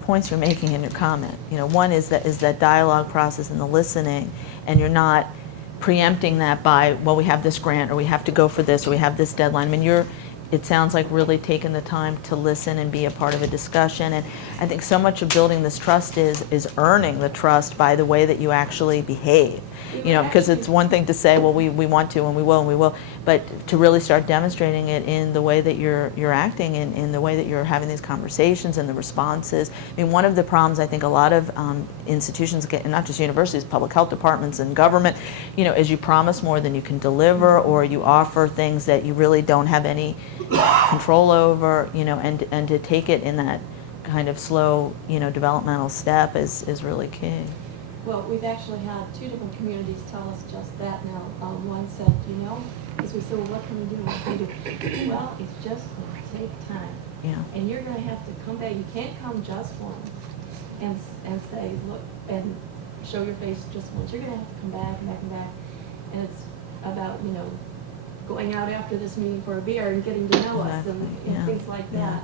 points you're making in your comment. One is that dialogue process and the listening, and you're not preempting that by, well, we have this grant, or we have to go for this, or we have this deadline. I mean, it sounds like really taking the time to listen and be a part of a discussion. And I think so much of building this trust is earning the trust by the way that you actually behave. Because it's one thing to say, well, we want to and we will, but to really start demonstrating it in the way that you're acting, in the way that you're having these conversations and the responses. I mean, one of the problems I think a lot of institutions get, and not just universities, public health departments and government, is you promise more than you can deliver, or you offer things that you really don't have any control over, and to take it in that kind of slow, developmental step is really key. Well, we've actually had two different communities tell us just that now. One said, because we said, well, what can we do? What can we do? Well, it's just going to take time. Yeah. And you're going to have to come back. You can't come just once and say, look, and show your face just once. You're going to have to come back and back and back. And it's about, going out after this meeting for a beer and getting to know us and Yeah. things like Yeah. that.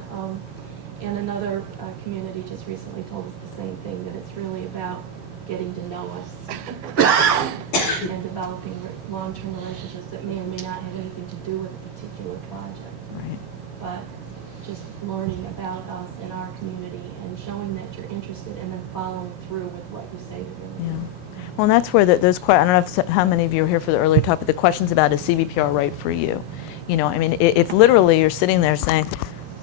And another community just recently told us the same thing, that it's really about getting to know us and developing long-term relationships that may or may not have anything to do with a particular project. Right. But just learning about us and our community and showing that you're interested and then following through with what you say you're going to do. Yeah. Well, and that's where those I don't know how many of you were here for the earlier talk, but the questions about is CBPR right for you? You know, I mean, if literally you're sitting there saying,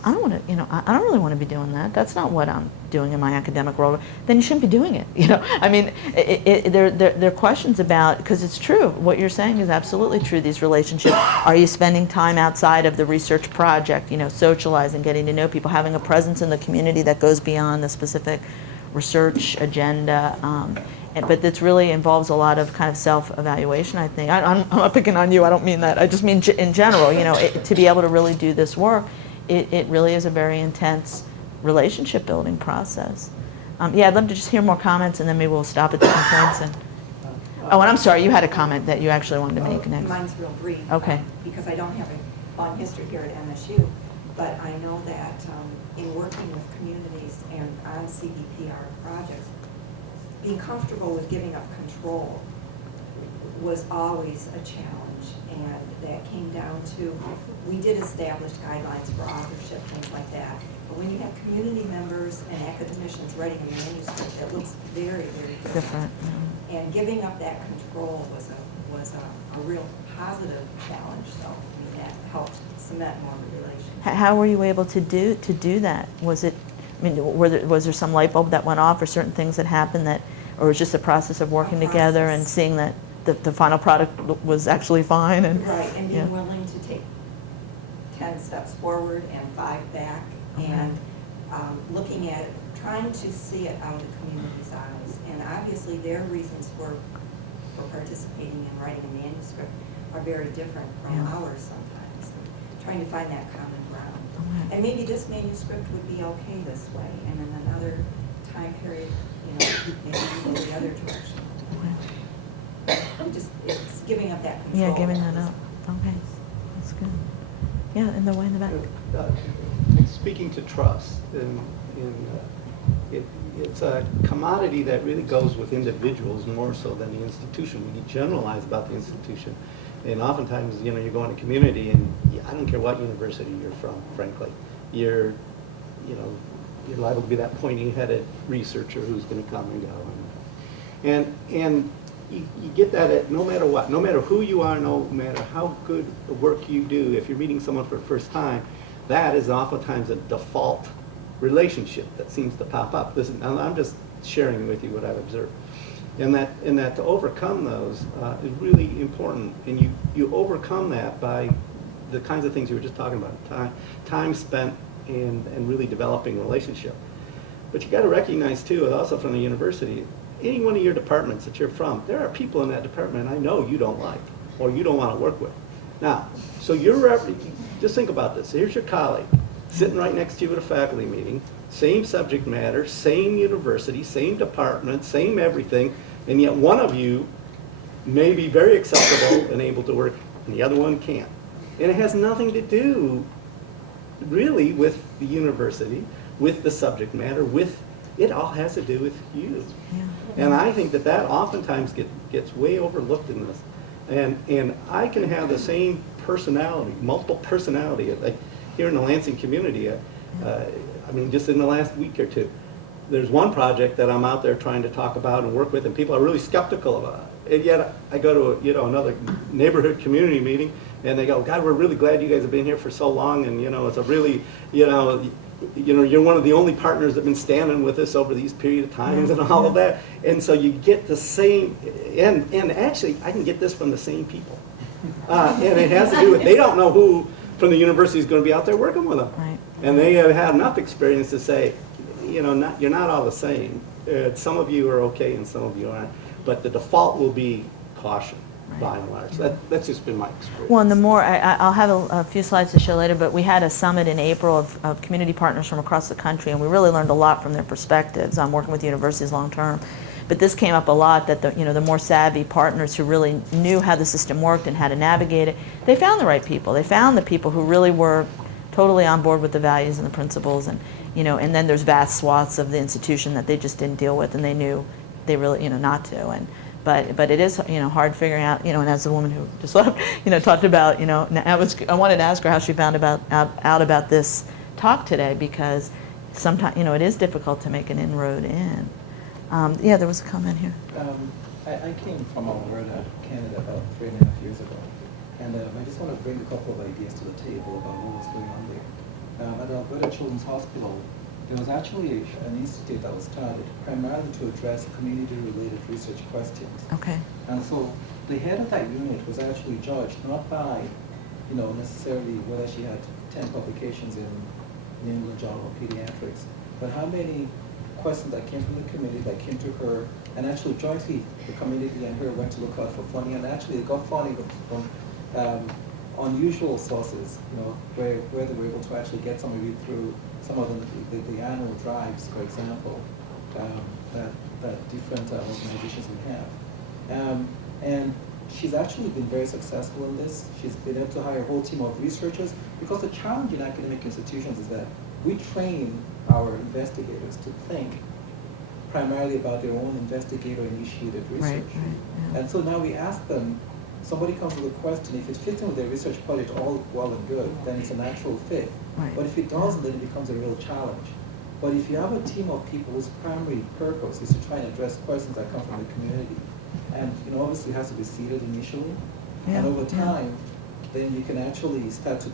I don't want to, you know, I don't really want to be doing that. That's not what I'm doing in my academic world. Then you shouldn't be doing it. You know, I mean, there are questions about, because it's true. What you're saying is absolutely true. These relationships. Are you spending time outside of the research project? You know, socializing, getting to know people, having a presence in the community that goes beyond the specific research agenda. But this really involves a lot of kind of self-evaluation, I think. I'm not picking on you. I don't mean that. I just mean in general. You know, to be able to really do this work. It really is a very intense relationship building process. Yeah, I'd love to just hear more comments, and then maybe we'll stop at the complaints. And oh, and I'm sorry, you had a comment that you actually wanted to make next. Mine's real brief. Okay. Because I don't have a long history here at MSU, but I know that in working with communities and on CBPR projects, being comfortable with giving up control was always a challenge, and that came down to, we did establish guidelines for authorship, things like that. But when you have community members and academicians writing a manuscript, it looks very, very different. And giving up that control was a real positive challenge. So I mean, that helped cement more relations. How were you able to do that? Was it? I mean, was there some light bulb that went off, or certain things that happened that, or was it just a process of working together and seeing that the final product was actually fine? And right, and being willing to take 10 steps forward and 5 back, and looking at it, trying to see it out of the community's eyes. And obviously their reasons for participating in writing a manuscript are very different from ours sometimes. And trying to find that common ground. And maybe this manuscript would be okay this way, and in another time period, you know, maybe you go the other direction. It's giving up that control. Yeah, giving that up. Okay, that's good. Yeah, in the way in the back. Speaking to trust, it's a commodity that really goes with individuals more so than the institution. We generalize about the institution, and oftentimes, you know, you're going to community, and I don't care what university you're from, frankly, you're liable to be that pointy-headed researcher who's going to come and go, and you get that at no matter what, no matter who you are, no matter how good the work you do. If you're meeting someone for the first time, that is oftentimes a default relationship that seems to pop up. Listen, I'm just sharing with you what I've observed. And that to overcome those is really important. And you overcome that by the kinds of things you were just talking about, time spent and really developing a relationship. But you got to recognize too, also from the university, any one of your departments that you're from, there are people in that department I know you don't like or you don't want to work with. Now, so just think about this. Here's your colleague sitting right next to you at a faculty meeting, same subject matter, same university, same department, same everything, and yet one of you may be very acceptable and able to work, and the other one can't. And it has nothing to do really with the university, with the subject matter, it all has to do with you. Yeah. And I think that oftentimes gets way overlooked in this. And I can have the same personality, multiple personality, like here in the Lansing community. I mean, just in the last week or two, there's one project that I'm out there trying to talk about and work with, and people are really skeptical about it. And yet I go to another neighborhood community meeting, and they go, God, we're really glad you guys have been here for so long, and it's a really, you're one of the only partners that have been standing with us over these period of times and all of that. And so you get the same, and actually I can get this from the same people. And it has to do with, they don't know who from the university is going to be out there working with them. Right. And they have had enough experience to say, you're not all the same. Some of you are okay and some of you aren't. But the default will be caution. By and large. That's just been my experience. Well, and the more, I'll have a few slides to show later, but we had a summit in April of community partners from across the country, and we really learned a lot from their perspectives on working with universities long term. But this came up a lot, that the more savvy partners who really knew how the system worked and how to navigate it, they found the right people. They found the people who really were totally on board with the values and the principles, and then there's vast swaths of the institution that they just didn't deal with, and they knew they really not to. And but it is hard figuring out, and as the woman who just left talked about, I wanted to ask her how she found out about this talk today, because sometimes it is difficult to make an inroad in. Yeah, there was a comment here. I came from Alberta, Canada, about 3.5 years ago, and I just want to bring a couple of ideas to the table about what was going on there. At Alberta Children's Hospital, there was actually an institute that was started primarily to address community-related research questions. Okay. And so the head of that unit was actually judged not by, necessarily whether she had 10 publications in New England Journal of Pediatrics, but how many questions that came from the community that came to her, and actually jointly the community and her went to look out for funding, and actually they got funding from unusual sources, where they were able to actually get some of it through some of the annual drives, for example, that different organizations we have. And she's actually been very successful in this. She's been able to hire a whole team of researchers, because the challenge in academic institutions is that we train our investigators to think primarily about their own investigator-initiated research. Right, yeah. And so now we ask them, somebody comes with a question, if it fits in with their research project, all well and good, then it's a natural fit. Right. But if it doesn't, then it becomes a real challenge. But if you have a team of people whose primary purpose is to try and address questions that come from the community, and obviously it has to be seeded initially, and over time, then you can actually start to,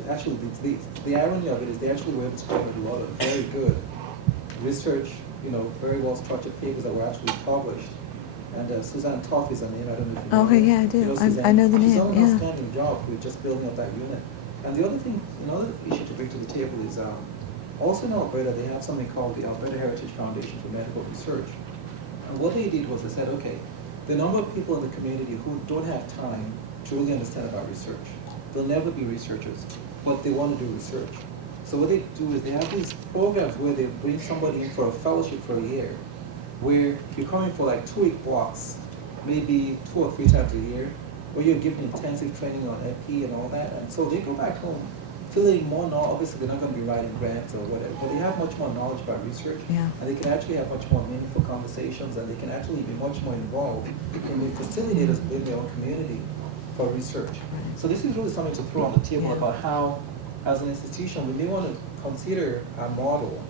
the irony of it is they actually were able to generate a lot of very good research, very well structured papers that were actually published. And Suzanne Toth is her name, I don't know if you know. Okay, yeah, I do. I know the name, She's done an yeah. outstanding job with just building up that unit. And the other thing, another issue to bring to the table is also in Alberta, they have something called the Alberta Heritage Foundation for Medical Research. And what they did was they said, okay, the number of people in the community who don't have time to really understand about research, they'll never be researchers, but they want to do research. So what they do is they have these programs where they bring somebody in for a fellowship for a year, where you're coming for like 2-week blocks, maybe 2 or 3 times a year, where you're given intensive training on EP and all that. And so they go back home feeling more knowledge. Obviously, they're not going to be writing grants or whatever, but they have much more knowledge about research, and they can actually have much more meaningful conversations, and they can actually be much more involved in the facilitators in their own community for research. So this is really something to throw on the table about how, as an institution, we may want to consider a model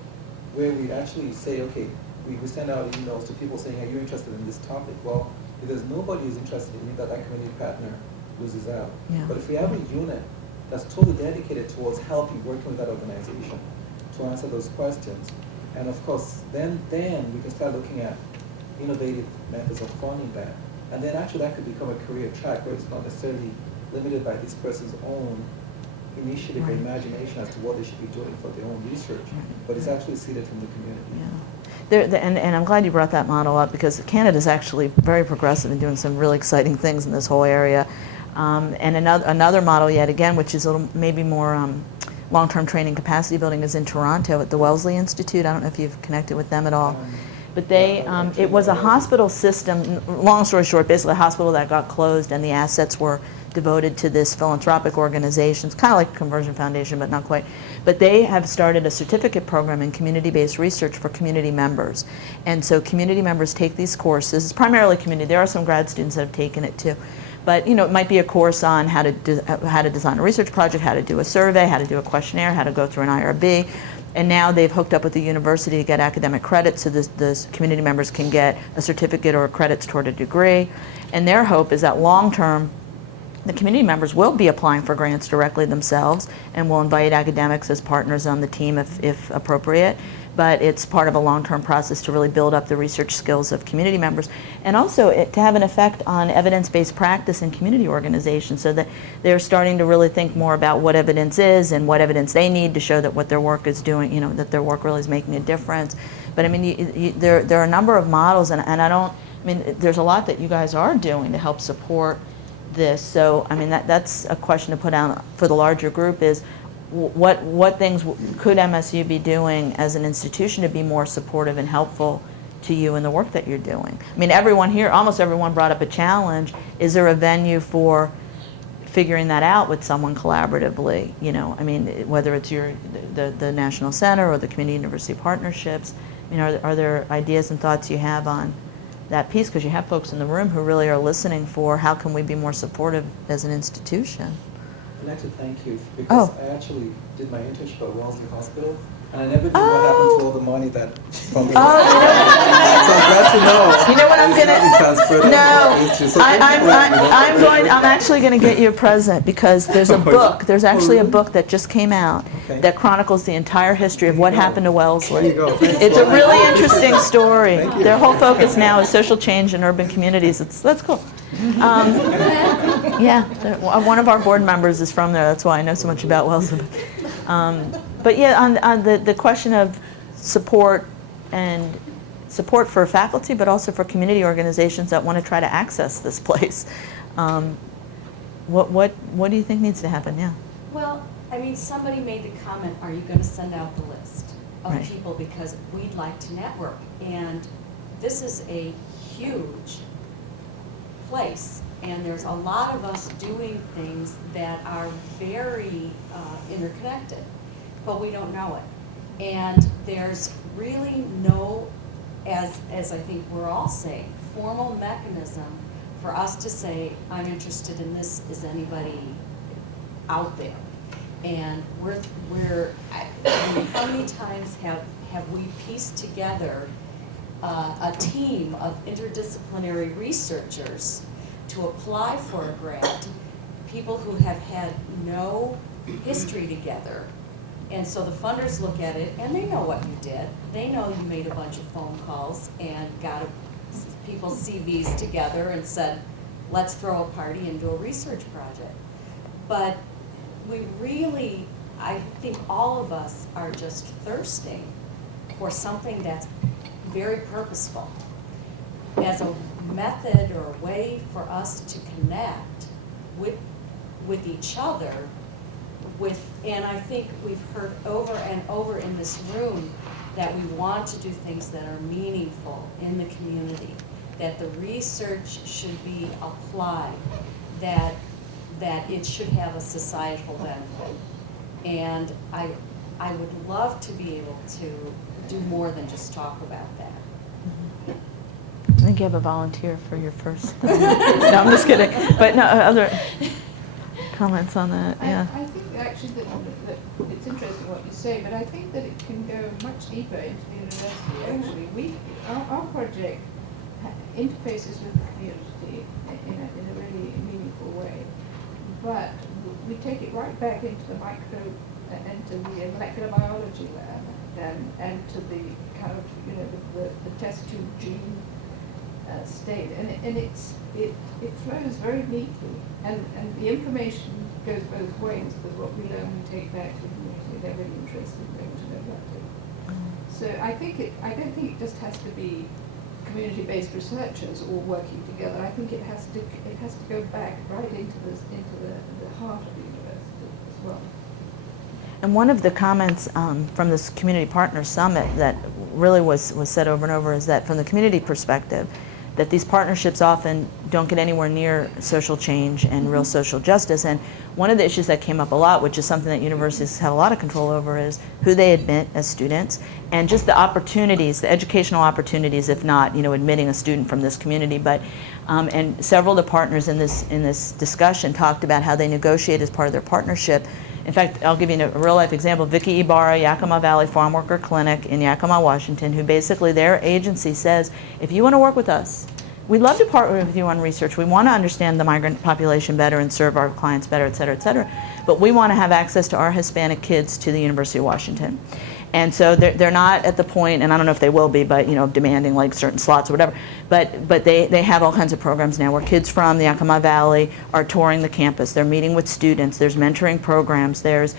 where we actually say, okay, we send out emails to people saying, are you interested in this topic? Well, if there's nobody who's interested in it, that community partner loses out. Yeah. But if we have a unit that's totally dedicated towards helping, working with that organization to answer those questions, and of course, then we can start looking at innovative methods of funding that. And then actually that could become a career track where it's not necessarily limited by this person's own initiative or imagination as to what they should be doing for their own research, but it's actually seeded from the community. And I'm glad you brought that model up, because Canada is actually very progressive and doing some really exciting things in this whole area. And another model yet again, which is a little maybe more long-term training capacity building, is in Toronto at the Wellesley Institute. I don't know if you've connected with them at all. But they, it was a hospital system, long story short, basically a hospital that got closed, and the assets were devoted to this philanthropic organization. It's kind of like a Conversion Foundation, but not quite. But they have started a certificate program in community-based research for community members. And so community members take these courses. It's primarily community. There are some grad students that have taken it too. But it might be a course on how to design a research project, how to do a survey, how to do a questionnaire, how to go through an IRB. And now they've hooked up with the university to get academic credit, so the community members can get a certificate or credits toward a degree. And their hope is that long-term, the community members will be applying for grants directly themselves, and will invite academics as partners on the team if appropriate. But it's part of a long-term process to really build up the research skills of community members, and also to have an effect on evidence-based practice in community organizations, so that they're starting to really think more about what evidence is and what evidence they need to show that what their work is doing, that their work really is making a difference. But I mean, there are a number of models, and there's a lot that you guys are doing to help support this. So I mean, that's a question to put out for the larger group is, what things could MSU be doing as an institution to be more supportive and helpful to you and the work that you're doing. I mean, everyone here, almost everyone brought up a challenge. Is there a venue for figuring that out with someone collaboratively? You know, I mean, whether it's the National Center or the Community University Partnerships. I mean, are there ideas and thoughts you have on that piece? Because you have folks in the room who really are listening for how can we be more supportive as an institution. I'd like to thank you because I actually did my internship at Wellesley Hospital, and I never knew what happened to all the money that from the so I'm glad to know. You know what I'm gonna? No, So I'm actually gonna get you a present because there's a book. There's actually a book that just came out that chronicles the entire history of what happened to Wellesley. It's a really interesting story. Their whole focus now is social change in urban communities. That's cool. Yeah, one of our board members is from there. That's why I know so much about Wellesley. But yeah, on the question of support and support for faculty, but also for community organizations that want to try to access this place. What do you think needs to happen? Yeah. Well, I mean, somebody made the comment, are you going to send out the list of Right. people because we'd like to network? And this is a huge place, and there's a lot of us doing things that are very interconnected, but we don't know it. And there's really no, as I think we're all saying, formal mechanism for us to say, I'm interested in this, is anybody out there? And how many times have we pieced together a team of interdisciplinary researchers to apply for a grant, people who have had no history together. And so the funders look at it and they know what you did. They know you made a bunch of phone calls and got people's CVs together and said, let's throw a party and do a research project. But we really, I think all of us are just thirsting for something that's very purposeful as a method or a way for us to connect with each other. And I think we've heard over and over in this room that we want to do things that are meaningful in the community, that the research should be applied, that it should have a societal benefit. And I would love to be able to do more than just talk about that. I think you have a volunteer for your first. No, I'm just kidding. But no, other comments on that? Yeah. I think actually that it's interesting what you say, but I think that it can go much deeper into the university. Actually, our project interfaces with the community in a really meaningful way, but we take it right back into the micro and to the molecular biology lab and to the kind of the test tube gene state, and it flows very neatly, and the information goes both ways, because what we learn we take back to the community. They're really interested in being able to know about it. So I don't think it just has to be community-based researchers all working together. I think it has to go back right into the heart of the university as well. And one of the comments from this Community Partners Summit that really was said over and over is that from the community perspective, that these partnerships often don't get anywhere near social change and real social justice. And one of the issues that came up a lot, which is something that universities have a lot of control over, is who they admit as students, and just the opportunities, the educational opportunities, if not, admitting a student from this community. But and several of the partners in this discussion talked about how they negotiate as part of their partnership. In fact, I'll give you a real-life example. Vicki Ibarra, Yakima Valley Farm Worker Clinic in Yakima, Washington, who basically their agency says, if you want to work with us, we'd love to partner with you on research. We want to understand the migrant population better and serve our clients better, et cetera, et cetera. But we want to have access to our Hispanic kids to the University of Washington. And so they're not at the point, and I don't know if they will be, but demanding like certain slots or whatever. But they have all kinds of programs now where kids from the Yakima Valley are touring the campus. They're meeting with students. There's mentoring programs. There's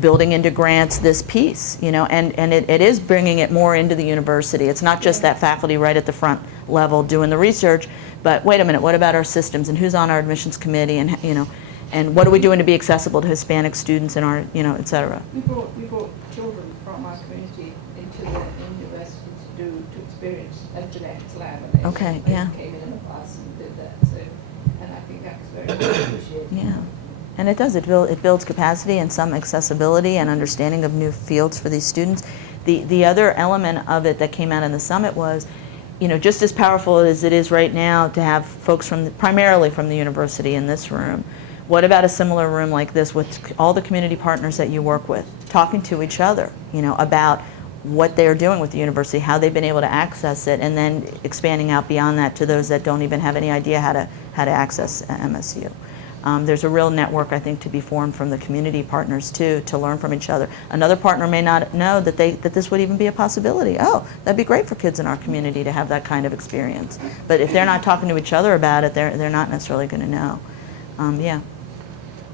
building into grants this piece. And it is bringing it more into the university. It's not just that faculty right at the front level doing the research, but wait a minute, what about our systems and who's on our admissions committee and what are we doing to be accessible to Hispanic students and our et cetera. We brought children from our community into the university to experience at the next lab. And Okay, they yeah. came in a class and did that. So, and I think that was very much appreciated. Yeah. And it does, it builds capacity and some accessibility and understanding of new fields for these students. The other element of it that came out in the summit was, you know, just as powerful as it is right now to have folks primarily from the university in this room, what about a similar room like this with all the community partners that you work with, talking to each other, you know, about what they're doing with the university, how they've been able to access it, and then expanding out beyond that to those that don't even have any idea how to access MSU. There's a real network, I think, to be formed from the community partners too, to learn from each other. Another partner may not know that this would even be a possibility. Oh, that'd be great for kids in our community to have that kind of experience. But if they're not talking to each other about it, they're not necessarily going to know. Yeah.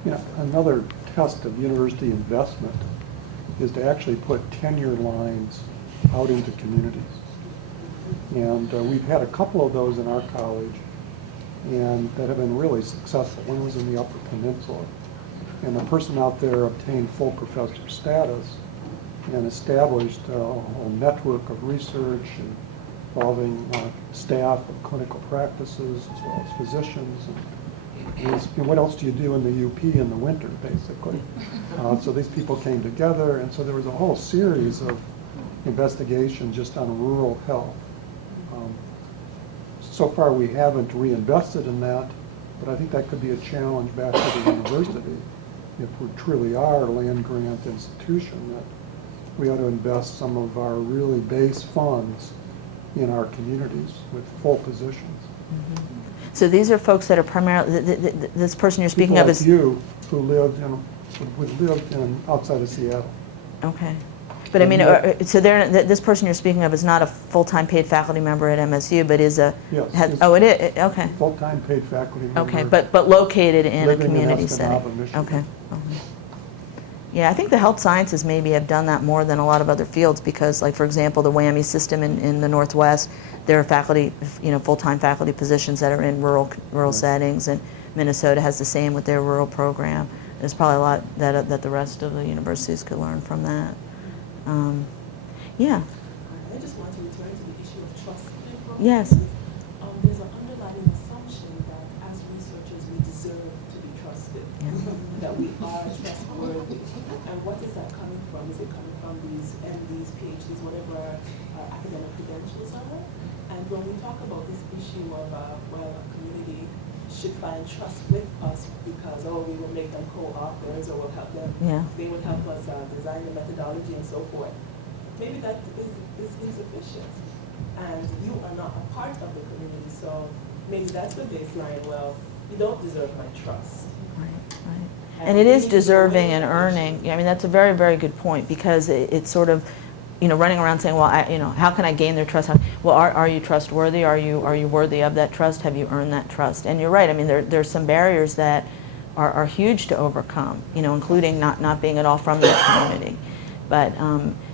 Yeah, another test of university investment is to actually put tenure lines out into communities. And we've had a couple of those in our college, and that have been really successful. One was in the Upper Peninsula, and the person out there obtained full professor status and established a whole network of research involving staff of clinical practices as well as physicians. And what else do you do in the UP in the winter, basically? So these people came together, and so there was a whole series of investigations just on rural health. So far, we haven't reinvested in that, but I think that could be a challenge back to the university. If we truly are a land-grant institution, that we ought to invest some of our really base funds in our communities with full positions. Mm-hmm. So these are folks that are primarily, this person you're speaking People of like is... you who lived outside of Seattle. Okay. But I mean, so this person you're speaking of is not a full-time paid faculty member at MSU, but is a... Yes. Oh, it is? Okay. Full-time paid faculty member. Okay, but located in a community in setting. Escanaba, Michigan. Okay. Yeah, I think the health sciences maybe have done that more than a lot of other fields because, like, for example, the WWAMI system in the Northwest, there are faculty, you know, full-time faculty positions that are in rural settings, and Minnesota has the same with their rural program. There's probably a lot that the rest of the universities could learn from that. Yeah. I just want to return to the issue of trust. Yes. There's an underlying assumption that as researchers we deserve to be trusted, that we are trustworthy. And what is that coming from? Is it coming from these MDs, PhDs, whatever our academic credentials are? And when we talk about this issue of, well, a community should find trust with us because, oh, we will make them co-authors or we'll help them, they would help us design the methodology and so forth. Maybe that is insufficient. And you are not a part of the community, so maybe that's the baseline. Well, you don't deserve my trust. Right. And it is deserving and earning. I mean, that's a very, very good point because it's sort of, you know, running around saying, well, how can I gain their trust? Well, are you trustworthy? Are you worthy of that trust? Have you earned that trust? And you're right. I mean, there's some barriers that are huge to overcome, you know, including not being at all from that community. But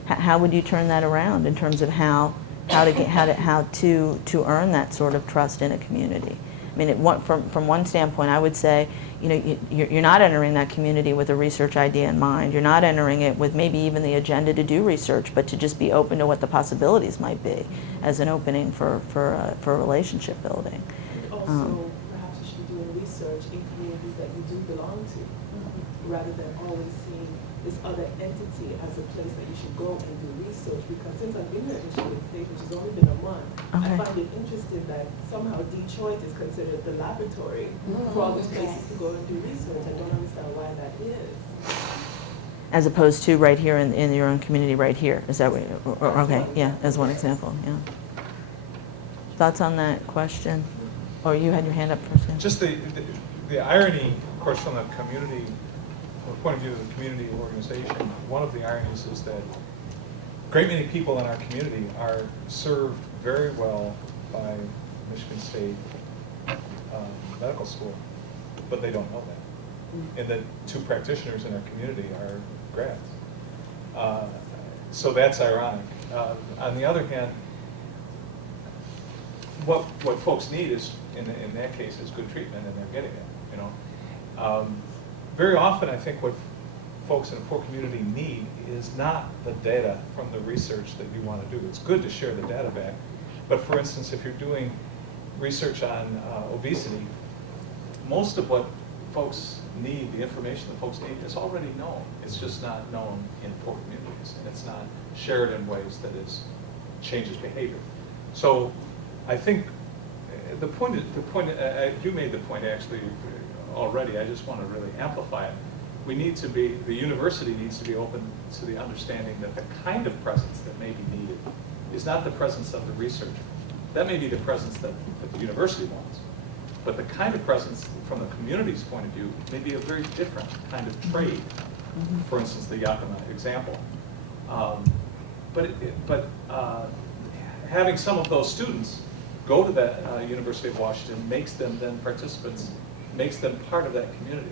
how would you turn that around in terms of how to earn that sort of trust in a community? I mean, from one standpoint, I would say, you know, you're not entering that community with a research idea in mind. You're not entering it with maybe even the agenda to do research, but to just be open to what the possibilities might be as an opening for relationship building. Also, perhaps you should be doing research in communities that you do belong to, rather than always seeing this other entity as a place that you should go and do research. Because since I've been here at Michigan State, which has only been a month, I find it interesting that somehow Detroit is considered the laboratory for all these places to go and do research. I don't understand why that is. As opposed to right here in your own community right here. Is that what okay, yeah, as one example, yeah. Thoughts on that question? Or you had your hand up first. Yeah. Just the irony, of course, from the community, from the point of view of the community organization, one of the ironies is that a great many people in our community are served very well by Michigan State Medical School, but they don't know that. And the two practitioners in our community are grads. So that's ironic. On the other hand, what folks need is, in that case, is good treatment, and they're getting it. You know, very often I think what folks in a poor community need is not the data from the research that you want to do. It's good to share the data back, but for instance, if you're doing research on obesity, most of what folks need, the information that folks need, is already known. It's just not known in poor communities, and it's not shared in ways that changes behavior. So I think you made the point actually already. I just want to really amplify it. The university needs to be open to the understanding that the kind of presence that may be needed is not the presence of the researcher. That may be the presence that the university wants. But the kind of presence from the community's point of view may be a very different kind of trade. For instance, the Yakima example. But having some of those students go to the University of Washington makes them then participants, makes them part of that community.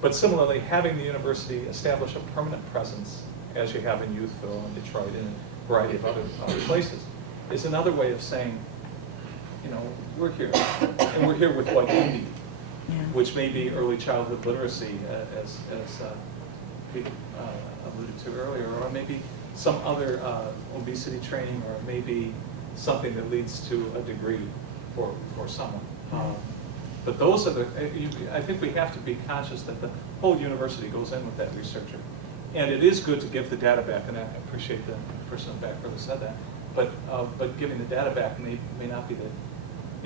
But similarly, having the university establish a permanent presence, as you have in Youthville and Detroit and a variety of other places, is another way of saying, you know, we're here, and we're here with what you need, which may be early childhood literacy, as Pete alluded to earlier, or maybe some other obesity training, or maybe something that leads to a degree for someone. But those are I think we have to be conscious that the whole university goes in with that researcher. And it is good to give the data back, and I appreciate the person in the back who said that. But giving the data back may not be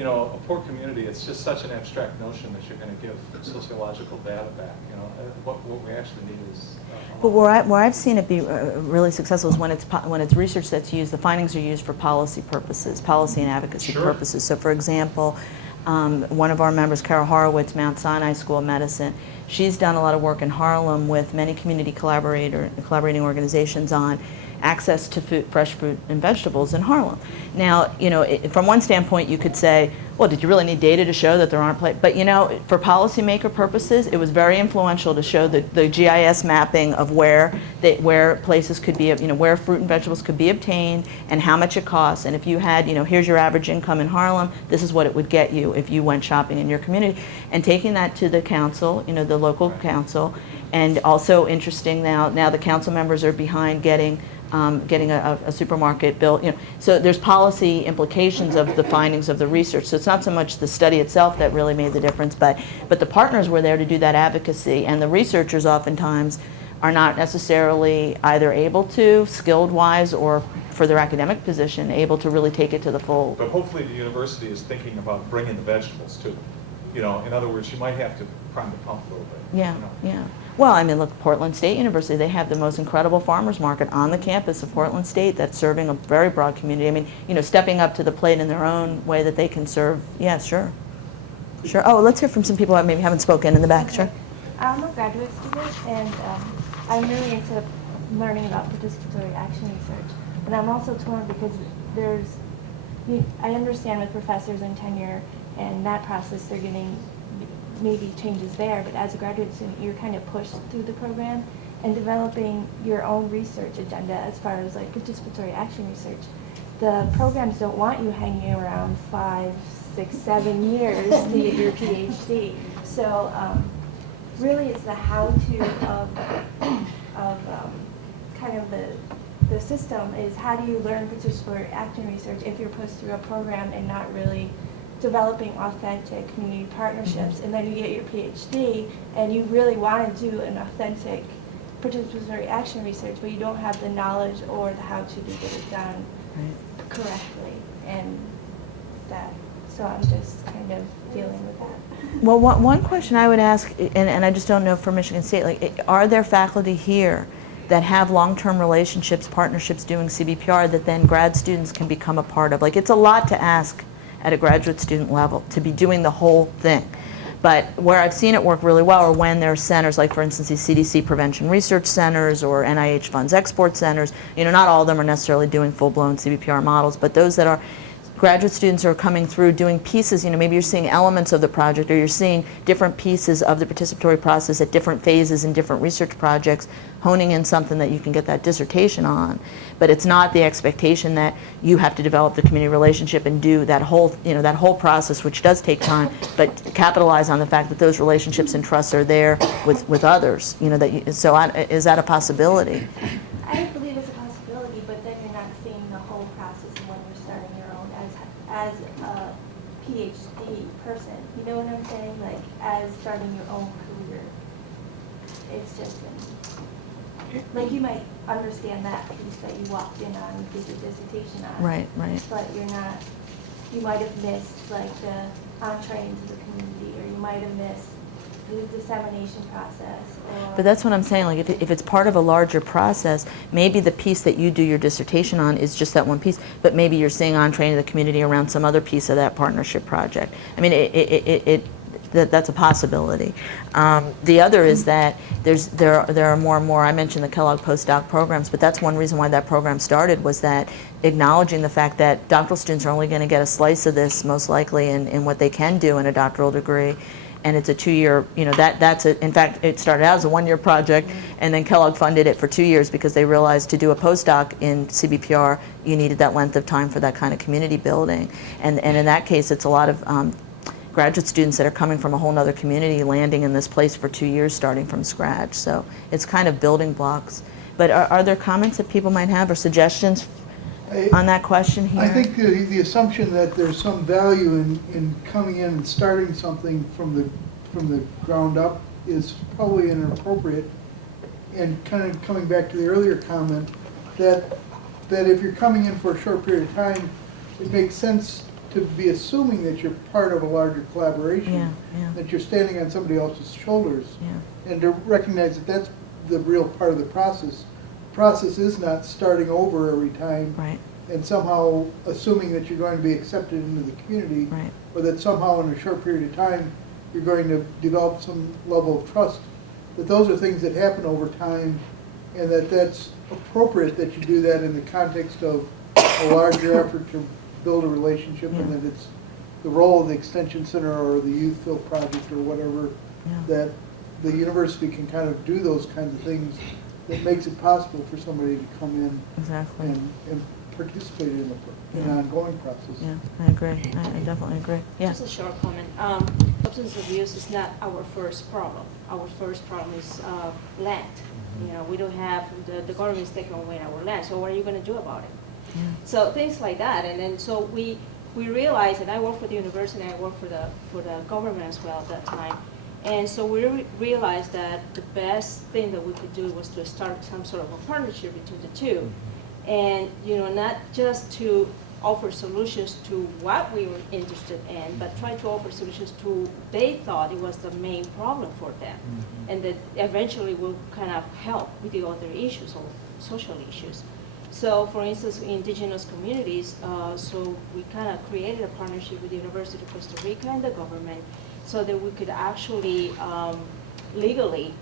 a poor community, it's just such an abstract notion that you're going to give sociological data back. What we actually need is... But where I've seen it be really successful is when it's research that's used, the findings are used for policy purposes, policy and advocacy purposes. So for example, one of our members, Carol Horowitz, Mount Sinai School of Medicine, she's done a lot of work in Harlem with many community collaborating organizations on access to fresh fruit and vegetables in Harlem. Now, from one standpoint, you could say, well, did you really need data to show that there aren't places? But, for policymaker purposes, it was very influential to show the GIS mapping of where places could be, where fruit and vegetables could be obtained and how much it costs. And if you had, here's your average income in Harlem, this is what it would get you if you went shopping in your community. And taking that to the council, the local council, and also interesting now the council members are behind getting a supermarket built. So there's policy implications of the findings of the research. So it's not so much the study itself that really made the difference, but the partners were there to do that advocacy, and the researchers oftentimes are not necessarily either able to, skilled-wise, or for their academic position, able to really take it to the full. But hopefully the university is thinking about bringing the vegetables too. In other words, you might have to prime the pump a little bit. Yeah. Well, look, Portland State University, they have the most incredible farmers market on the campus of Portland State that's serving a very broad community. Stepping up to the plate in their own way that they can serve. Yeah, sure. Oh, let's hear from some people that maybe haven't spoken in the back. Sure. I'm a graduate student, and I'm really into learning about participatory action research. And I'm also torn because I understand with professors and tenure and that process, they're getting maybe changes there, but as a graduate student, you're kind of pushed through the program and developing your own research agenda as far as like participatory action research. The programs don't want you hanging around 5, 6, 7 years to get your PhD. So really it's the how-to of kind of the system is how do you learn participatory action research if you're pushed through a program and not really developing authentic community partnerships, and then you get your PhD and you really want to do an authentic participatory action research, but you don't have the knowledge or the how-to to get it done correctly, and that. So I'm just kind of dealing with that. Well, one question I would ask, and I just don't know for Michigan State, are there faculty here that have long-term relationships, partnerships doing CBPR that then grad students can become a part of? It's a lot to ask at a graduate student level to be doing the whole thing. But where I've seen it work really well are when there are centers, like for instance these CDC prevention research centers or NIH funds export centers. Not all of them are necessarily doing full-blown CBPR models, but those that are graduate students are coming through doing pieces, maybe you're seeing elements of the project, or you're seeing different pieces of the participatory process at different phases in different research projects, honing in something that you can get that dissertation on. But it's not the expectation that you have to develop the community relationship and do that whole, that whole process, which does take time, but capitalize on the fact that those relationships and trusts are there with others. Is that a possibility? I believe it's a possibility, but then you're not seeing the whole process when you're starting your own as a PhD person. You know what I'm saying? Like, as starting your own career. It's just like you might understand that piece that you walked in on, you did your dissertation on. Right. But you might have missed like the entree into the community, or you might have missed the dissemination process. But that's what I'm saying, like if it's part of a larger process, maybe the piece that you do your dissertation on is just that one piece, but maybe you're seeing entree into the community around some other piece of that partnership project. I mean, that's a possibility. The other is that there are more and more, I mentioned the Kellogg postdoc programs, but that's one reason why that program started, was that acknowledging the fact that doctoral students are only going to get a slice of this most likely in what they can do in a doctoral degree. And it's a 2-year, in fact, it started out as a 1-year project, and then Kellogg funded it for 2 years because they realized to do a postdoc in CBPR, you needed that length of time for that kind of community building. And in that case, it's a lot of graduate students that are coming from a whole other community landing in this place for 2 years starting from scratch. So it's kind of building blocks. But are there comments that people might have or suggestions on that question here? I think the assumption that there's some value in coming in and starting something from the ground up is probably inappropriate. And kind of coming back to the earlier comment, that if you're coming in for a short period of time, it makes sense to be assuming that you're part of a larger collaboration, that you're standing on somebody else's shoulders, and to recognize that that's the real part of the process. The process is not starting over every time and somehow assuming that you're going to be accepted into the community, or that somehow in a short period of time you're going to develop some level of trust. That those are things that happen over time, and that's appropriate that you do that in the context of a larger effort to build a relationship, and that it's the role of the Extension Center or the Youth Field Project or whatever, that the university can kind of do those kinds of things that makes it possible for somebody to come in and participate in an ongoing process. Yeah, I agree. I definitely agree. Yeah. Just a short comment. Substance abuse is not our first problem. Our first problem is land. We don't have, the government is taking away our land, so what are you going to do about it? Yeah. So things like that, and then so we realized, and I work for the university, and I work for the government as well at that time, and so we realized that the best thing that we could do was to start some sort of a partnership between the two, and not just to offer solutions to what we were interested in, but try to offer solutions to they thought it was the main problem for them, and that eventually will kind of help with the other issues or social issues. So, for instance, in indigenous communities, so we kind of created a partnership with the University of Costa Rica and the government, so that we could actually legally,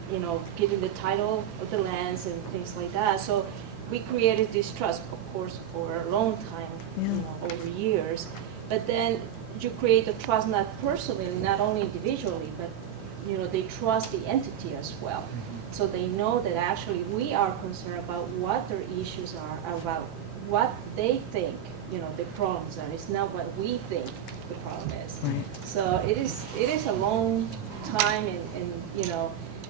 give them the title of the lands and things like that. So we created this trust, of course, for a long time, over years. But then you create a trust not personally, not only individually, but they trust the entity as well. So they know that actually we are concerned about what their issues are, about what they think, the problems are. It's not what we think the problem is. Right. So it is a long time, and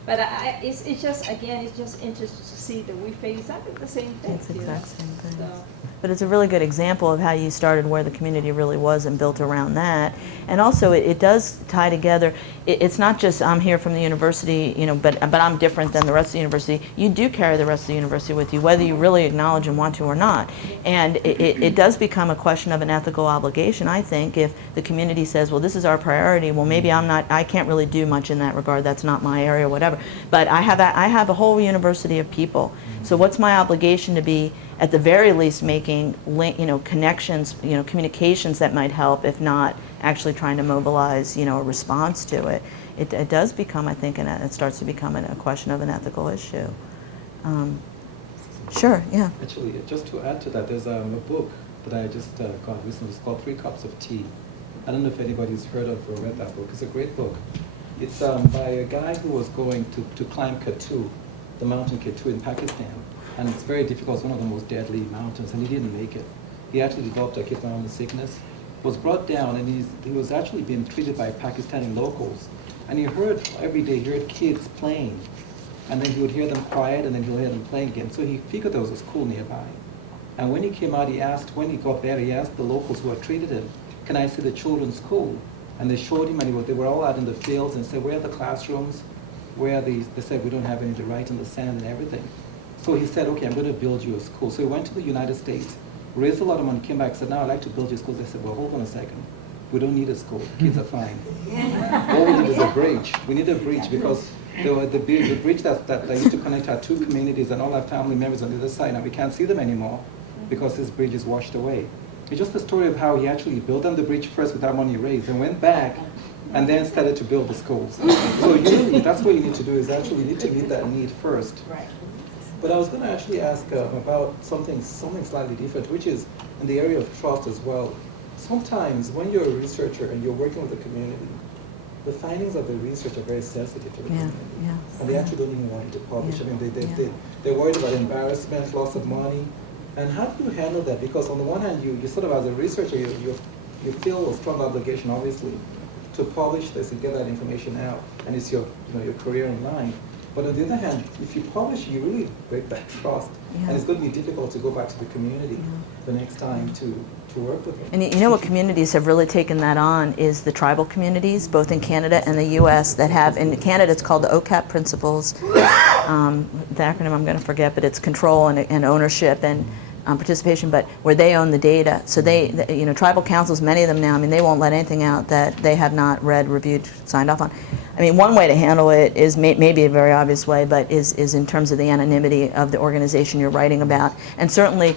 but it's just, again, it's just interesting to see that we face exactly the same thing. It's the exact same thing. So. But it's a really good example of how you started, where the community really was, and built around that. And also, it does tie together. It's not just I'm here from the university, but I'm different than the rest of the university. You do carry the rest of the university with you, whether you really acknowledge and want to or not. And it does become a question of an ethical obligation, I think, if the community says, well, this is our priority. Well, maybe I can't really do much in that regard. That's not my area, whatever. But I have a whole university of people. So what's my obligation to be, at the very least, making connections, communications that might help, if not actually trying to mobilize, a response to it. It does become, I think, it starts to become a question of an ethical issue. Sure, yeah. Actually, just to add to that, there's a book that I just got recently. It's called 3 Cups of Tea. I don't know if anybody's heard of or read that book. It's a great book. It's by a guy who was going to climb K2, the mountain K2 in Pakistan. And it's very difficult. It's one of the most deadly mountains, and he didn't make it. He actually developed a kidney sickness, was brought down, and he was actually being treated by Pakistani locals. And he heard every day, he heard kids playing. And then he would hear them quiet, and then he would hear them playing again. So he figured there was a school nearby. And when he came out, he asked, when he got better, he asked the locals who had treated him, can I see the children's school? And they showed him, and they were all out in the fields, and said, where are the classrooms? Where are these? They said, we don't have any to write in the sand and everything. So he said, okay, I'm going to build you a school. So he went to the United States, raised a lot of money, came back, said, now I'd like to build you a school. They said, well, hold on a second. We don't need a school. Kids are fine. All we need is a bridge. We need a bridge because the bridge that used to connect our 2 communities and all our family members on the other side, now we can't see them anymore because this bridge is washed away. It's just the story of how he actually built on the bridge first with that money raised and went back and then started to build the schools. So that's what you need to do, is actually you need to meet that need first. Right. But I was going to actually ask about something slightly different, which is in the area of trust as well. Sometimes when you're a researcher and you're working with the community, the findings of the research are very sensitive to the community. And they actually don't even want you to publish. I mean, they're worried about embarrassment, loss of money. And how do you handle that? Because on the one hand, you sort of, as a researcher, you feel a strong obligation, obviously, to publish this and get that information out. And it's your career in line. But on the other hand, if you publish, you really break that trust. And it's going to be difficult to go back to the community the next time to work with them. And you know what communities have really taken that on is the tribal communities, both in Canada and the U.S. that have, in Canada it's called the OCAP principles. The acronym I'm going to forget, but it's control and ownership and participation, but where they own the data. So tribal councils, many of them now, I mean, they won't let anything out that they have not read, reviewed, signed off on. I mean, one way to handle it is maybe a very obvious way, but is in terms of the anonymity of the organization you're writing about. And certainly,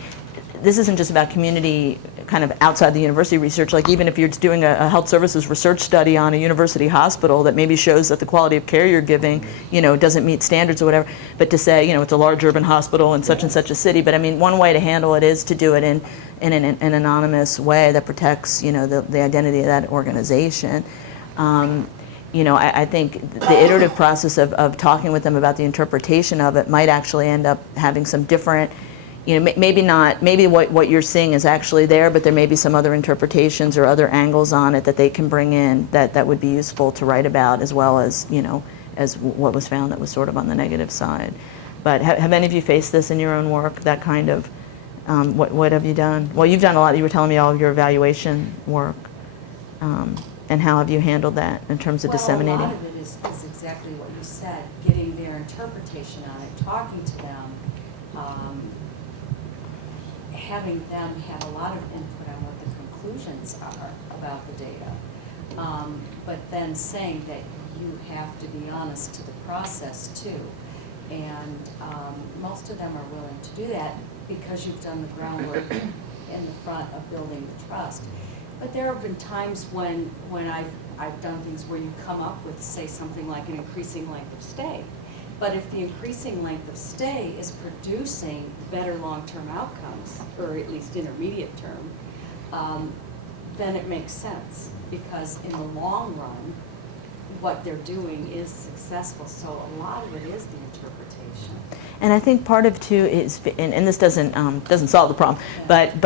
this isn't just about community kind of outside the university research. Like even if you're doing a health services research study on a university hospital that maybe shows that the quality of care you're giving, doesn't meet standards or whatever, but to say, it's a large urban hospital in such and such a city. But I mean, one way to handle it is to do it in an anonymous way that protects, the identity of that organization. I think the iterative process of talking with them about the interpretation of it might actually end up having some different, maybe what you're seeing is actually there, but there may be some other interpretations or other angles on it that they can bring in that would be useful to write about, as well as, as what was found that was sort of on the negative side. But have any of you faced this in your own work, that kind of, what have you done? Well, you've done a lot. You were telling me all of your evaluation work. And how have you handled that in terms of disseminating? Well, a lot of it is exactly what you said, getting their interpretation on it, talking to them, having them have a lot of input on what the conclusions are about the data, but then saying that you have to be honest to the process too. And most of them are willing to do that because you've done the groundwork in the front of building the trust. But there have been times when I've done things where you come up with, say, something like an increasing length of stay. But if the increasing length of stay is producing better long-term outcomes, or at least intermediate term, then it makes sense. Because in the long run, what they're doing is successful. So a lot of it is the interpretation. And I think part of too is, and this doesn't solve the problem, but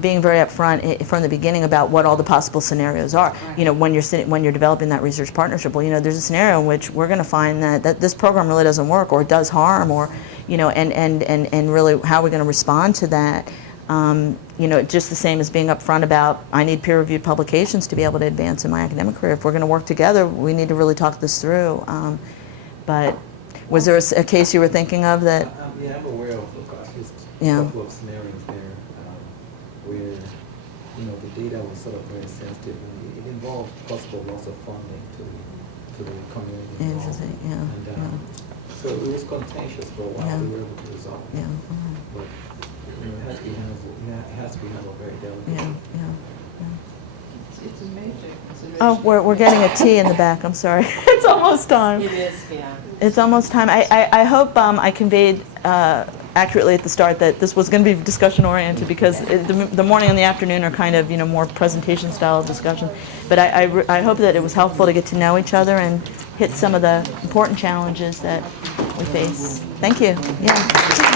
being very upfront from the beginning about what all the possible scenarios are. Right. When you're developing that research partnership, well, there's a scenario in which we're going to find that this program really doesn't work, or it does harm, or and really how we're going to respond to that. Just the same as being upfront about, I need peer-reviewed publications to be able to advance in my academic career. If we're going to work together, we need to really talk this through. But was there a case you were thinking of that? Yeah, I'm aware of at least a couple of scenarios there where the data was sort of very sensitive, and it involved possible loss of funding to the community. Interesting, yeah. And so it was contentious for a while. We were able to resolve it. Yeah. But it has to be handled very delicately. It's a major consideration. Oh, we're getting a tea in the back. I'm sorry. It's almost time. It is, yeah. It's almost time. I hope I conveyed accurately at the start that this was going to be discussion-oriented because the morning and the afternoon are kind of, more presentation-style discussion. But I hope that it was helpful to get to know each other and hit some of the important challenges that we face. Thank you. Yeah.